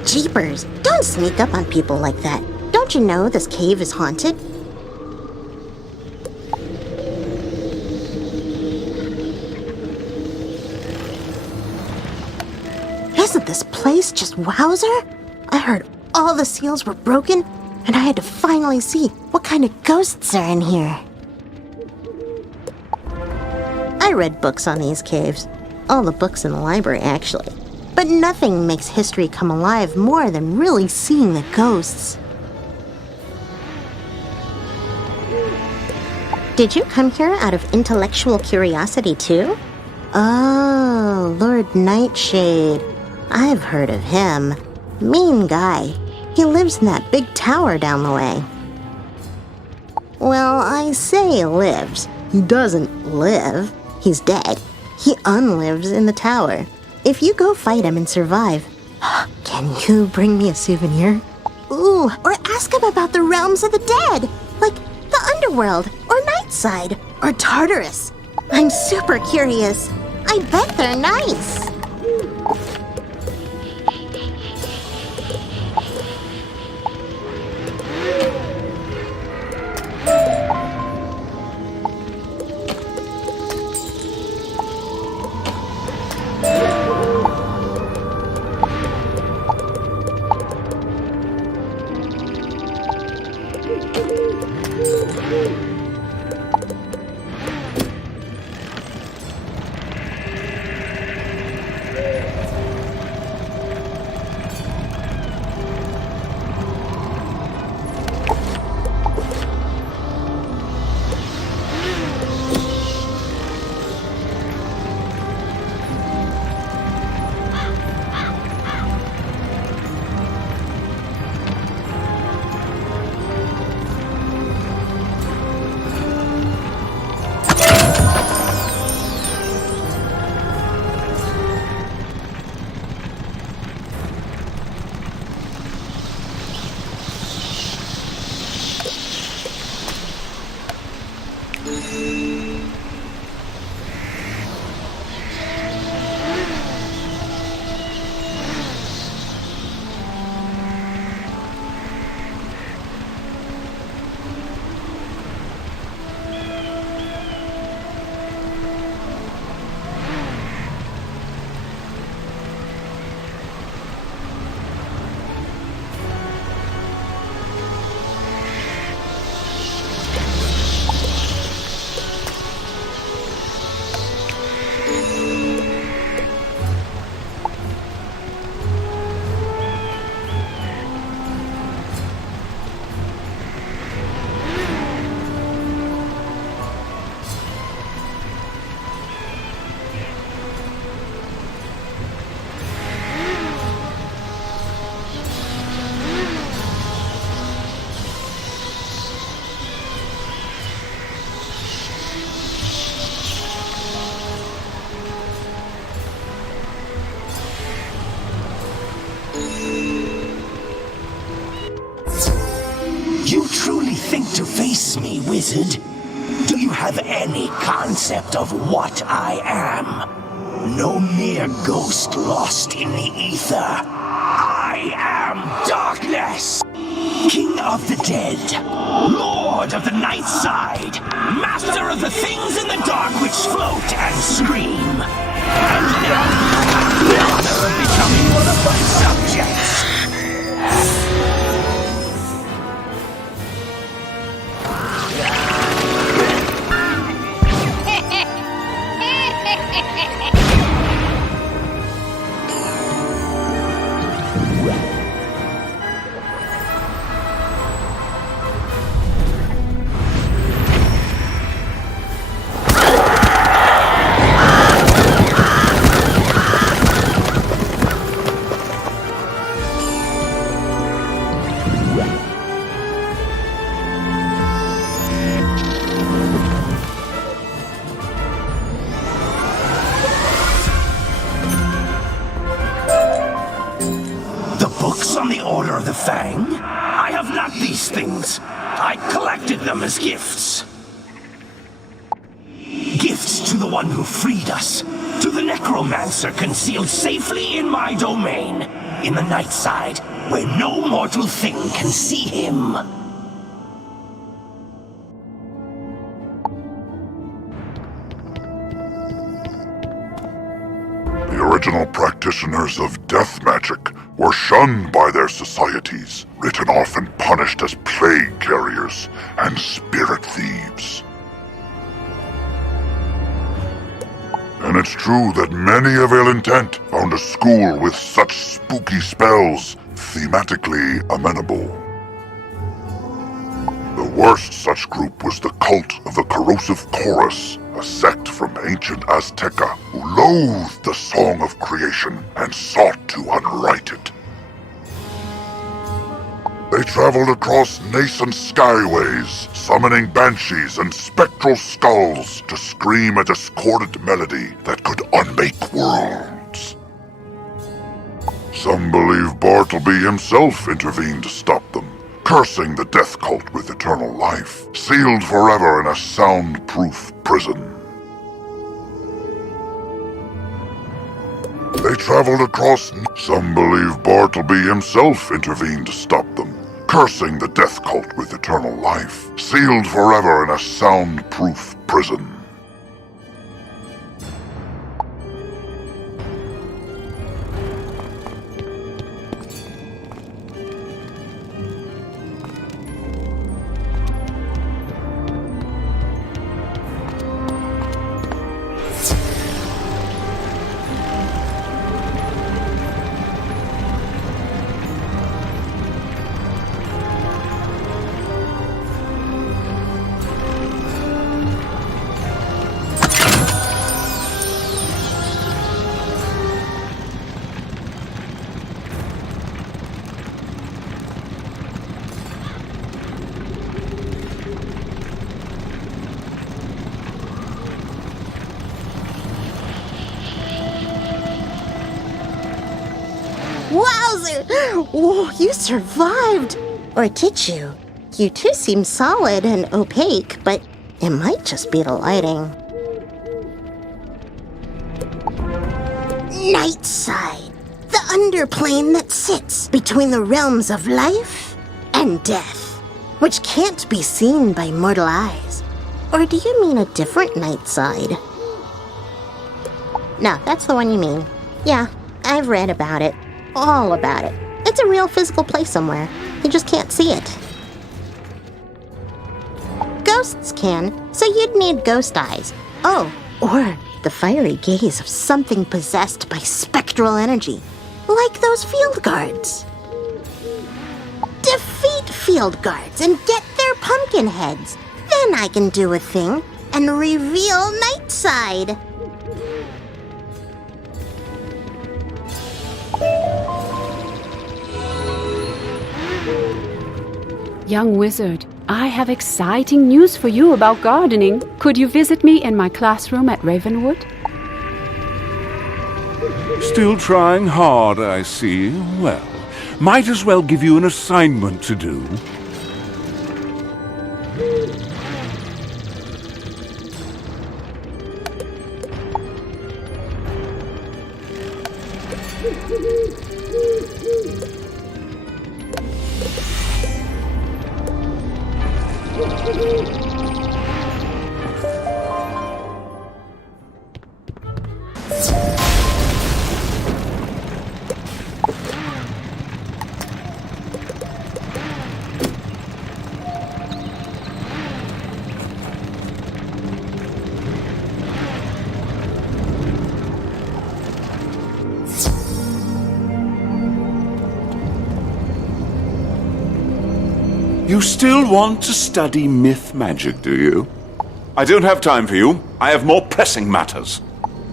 Jeepers, don't sneak up on people like that. Don't you know this cave is haunted? Isn't this place just wowzer? I heard all the seals were broken, and I had to finally see what kind of ghosts are in here. I read books on these caves. All the books in the library, actually. But nothing makes history come alive more than really seeing the ghosts. Did you come here out of intellectual curiosity too? Oh, Lord Nightshade. I've heard of him. Mean guy. He lives in that big tower down the way. Well, I say lives. He doesn't live. He's dead. He unlives in the tower. If you go fight him and survive, can you bring me a souvenir? Ooh, or ask him about the realms of the dead, like the underworld, or Nightside, or Tartarus. I'm super curious. I bet they're nice. truly think to face me, wizard? Do you have any concept of what I am? No mere ghost lost in the ether. I am darkness! King of the dead, Lord of the night side, Master of the things in the dark which float and scream. And now, the honor of becoming one of my subjects. I have not these things. I collected them as gifts. Gifts to the one who freed us, to the necromancer concealed safely in my domain, in the night side, where no mortal thing can see him. The original practitioners of death magic were shunned by their societies, written off and punished as plague carriers and spirit thieves. And it's true that many of ill intent found a school with such spooky spells thematically amenable. The worst such group was the cult of the Corrosive Chorus, a sect from ancient Azteca who loathed the song of creation and sought to unwrite it. They traveled across nascent skyways, summoning banshees and spectral skulls to scream a discordant melody that could unmake worlds. Some believe Bartleby himself intervened to stop them, cursing the death cult with eternal life, sealed forever in a soundproof prison. They traveled across... Some believe Bartleby himself intervened to stop them, cursing the death cult with eternal life, sealed forever in a soundproof prison. Wowzer! Oh, you survived! Or did you? You two seem solid and opaque, but it might just be the lighting. Nightside, the underplane that sits between the realms of life and death, which can't be seen by mortal eyes. Or do you mean a different Nightside? No, that's the one you mean. Yeah, I've read about it. All about it. It's a real physical place somewhere. You just can't see it. Ghosts can, so you'd need ghost eyes. Oh, or the fiery gaze of something possessed by spectral energy, like those field guards. Defeat field guards and get their pumpkin heads. Then I can do a thing and reveal Nightside. Young wizard, I have exciting news for you about gardening. Could you visit me in my classroom at Ravenwood? Still trying hard, I see. Well, might as well give you an assignment to do. You still want to study myth magic, do you? I don't have time for you. I have more pressing matters.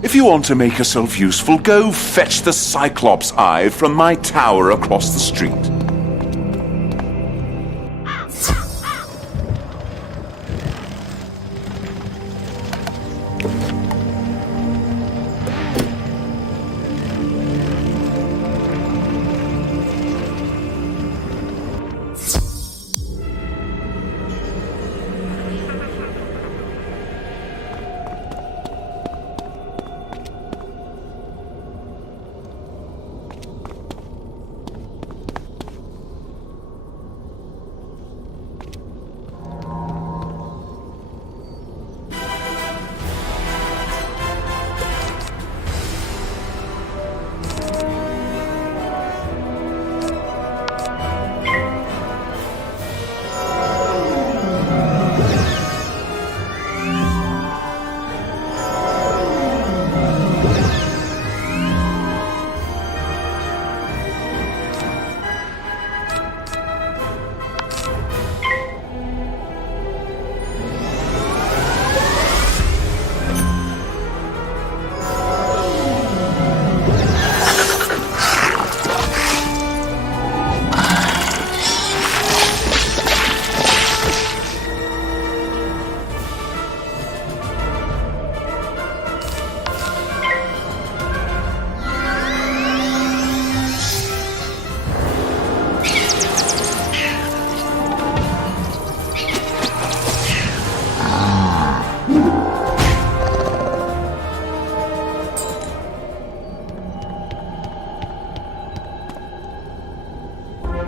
If you want to make yourself useful, go fetch the Cyclops Eye from my tower across the street.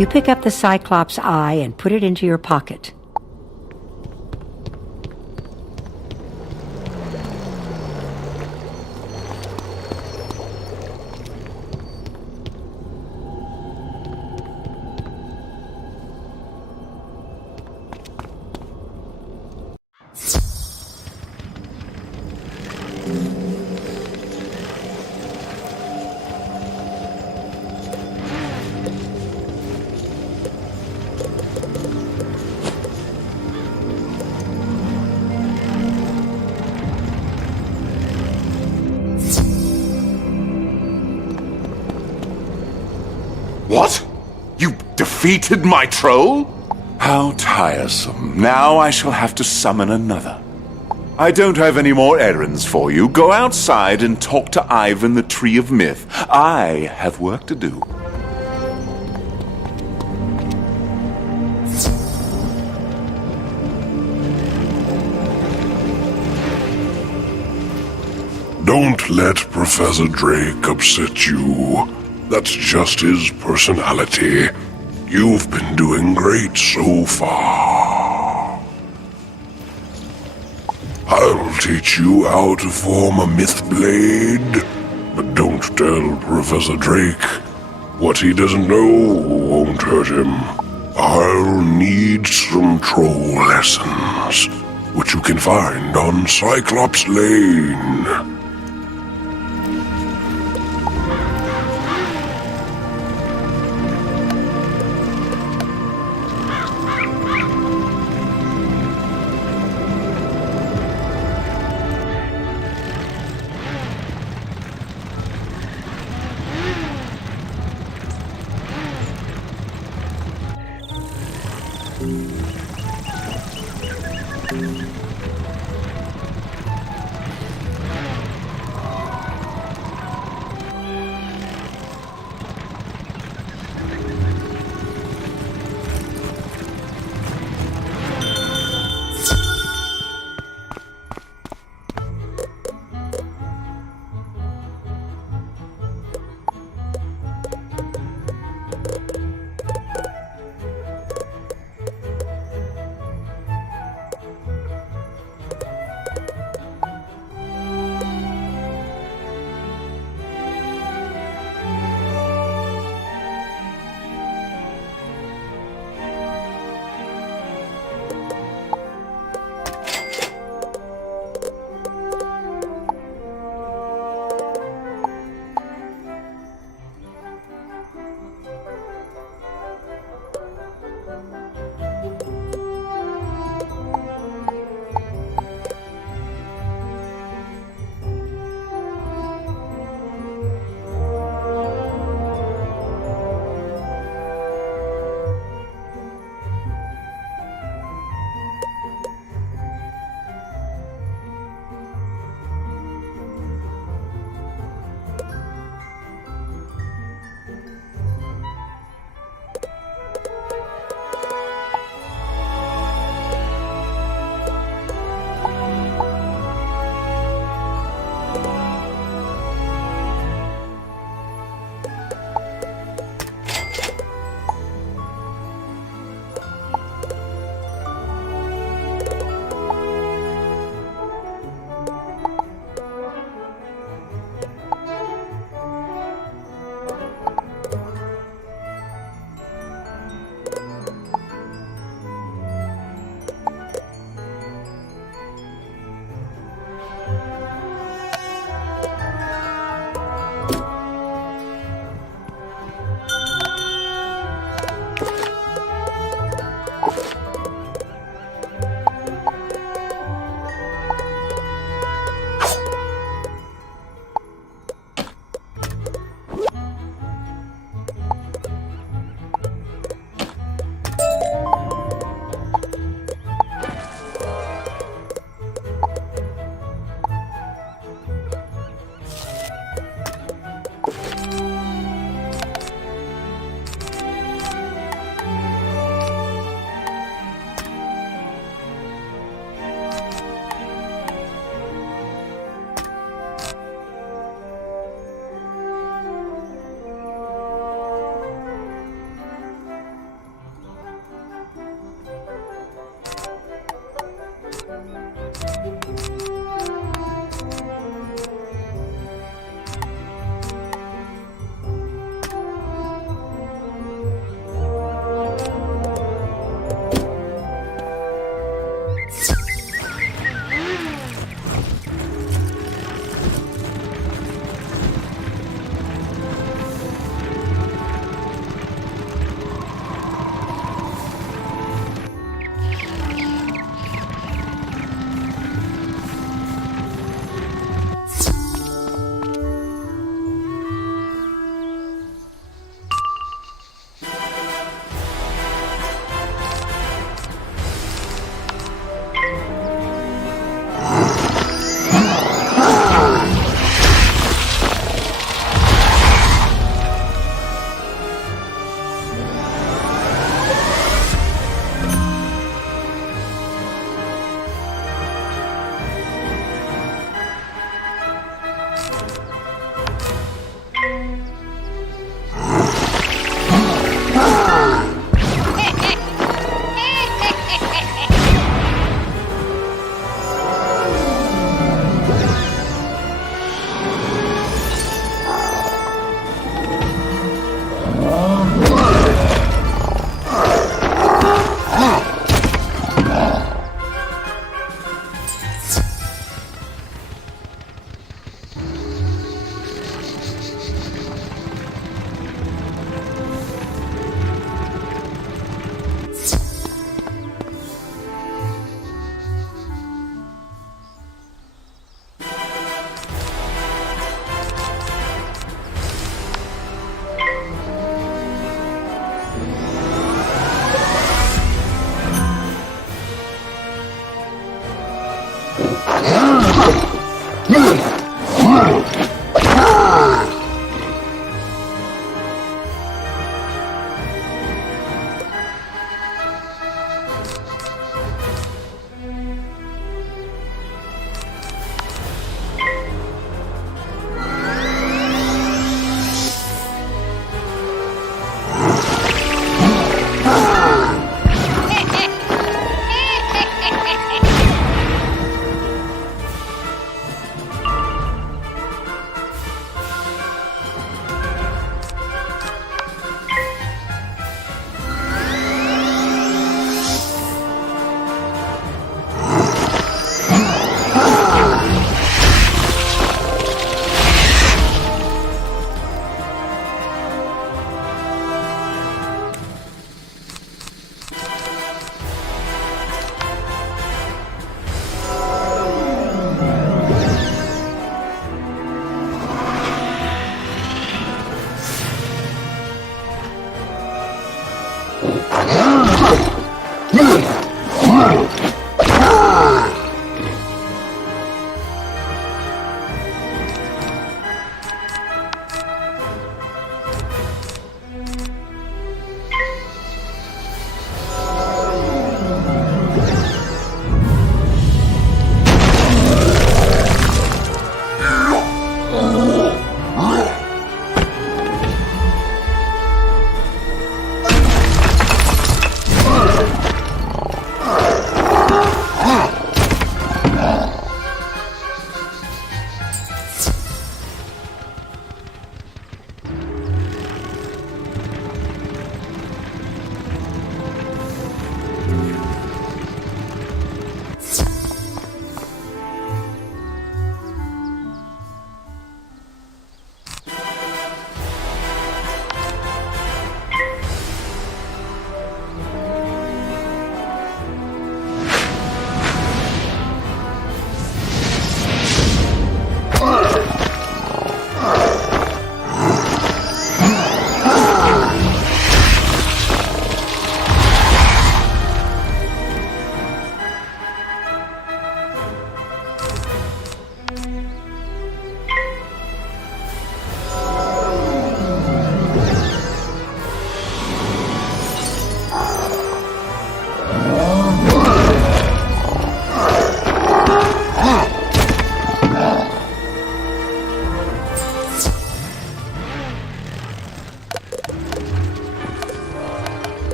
You pick up the Cyclops Eye and put it into your pocket. What? You defeated my troll? How tiresome. Now I shall have to summon another. I don't have any more errands for you. Go outside and talk to Ivan the Tree of Myth. I have work to do. Don't let Professor Drake upset you. That's just his personality. You've been doing great so far. I'll teach you how to form a myth blade, but don't tell Professor Drake. What he doesn't know won't hurt him. I'll need some troll lessons, which you can find on Cyclops Lane.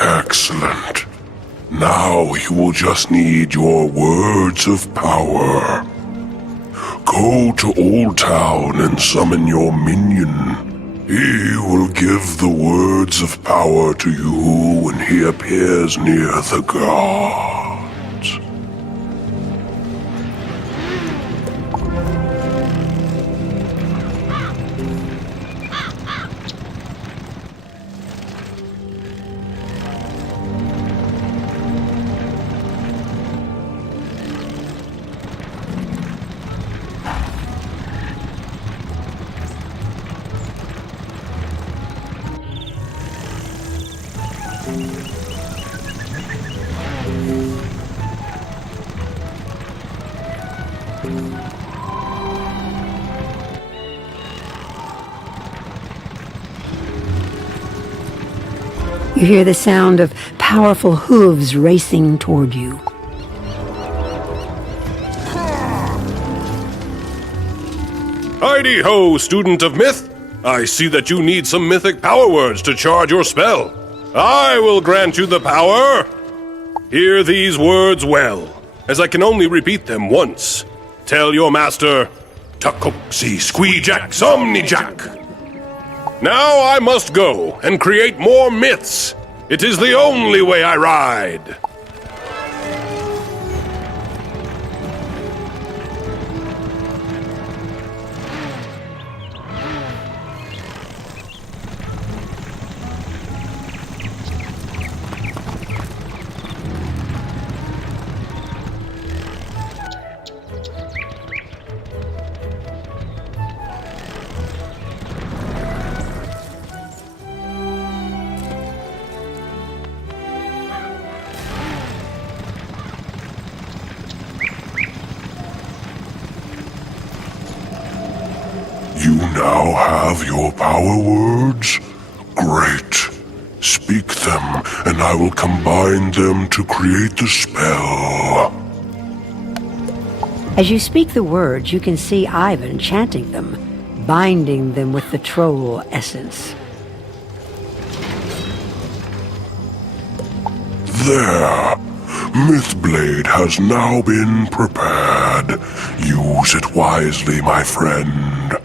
Excellent. Now you will just need your words of power. Go to Old Town and summon your minion. He will give the words of power to you when he appears near the gods. You hear the sound of powerful hooves racing toward you. Heidi-ho, student of myth! I see that you need some mythic power words to charge your spell. I will grant you the power! Hear these words well, as I can only repeat them once. Tell your master, Takoksi Squeejack Somnijack! Now I must go and create more myths. It is the only way I ride. You now have your power words? Great. Speak them, and I will combine them to create the spell. As you speak the words, you can see Ivan chanting them, binding them with the troll essence. There. Mythblade has now been prepared. Use it wisely, my friend.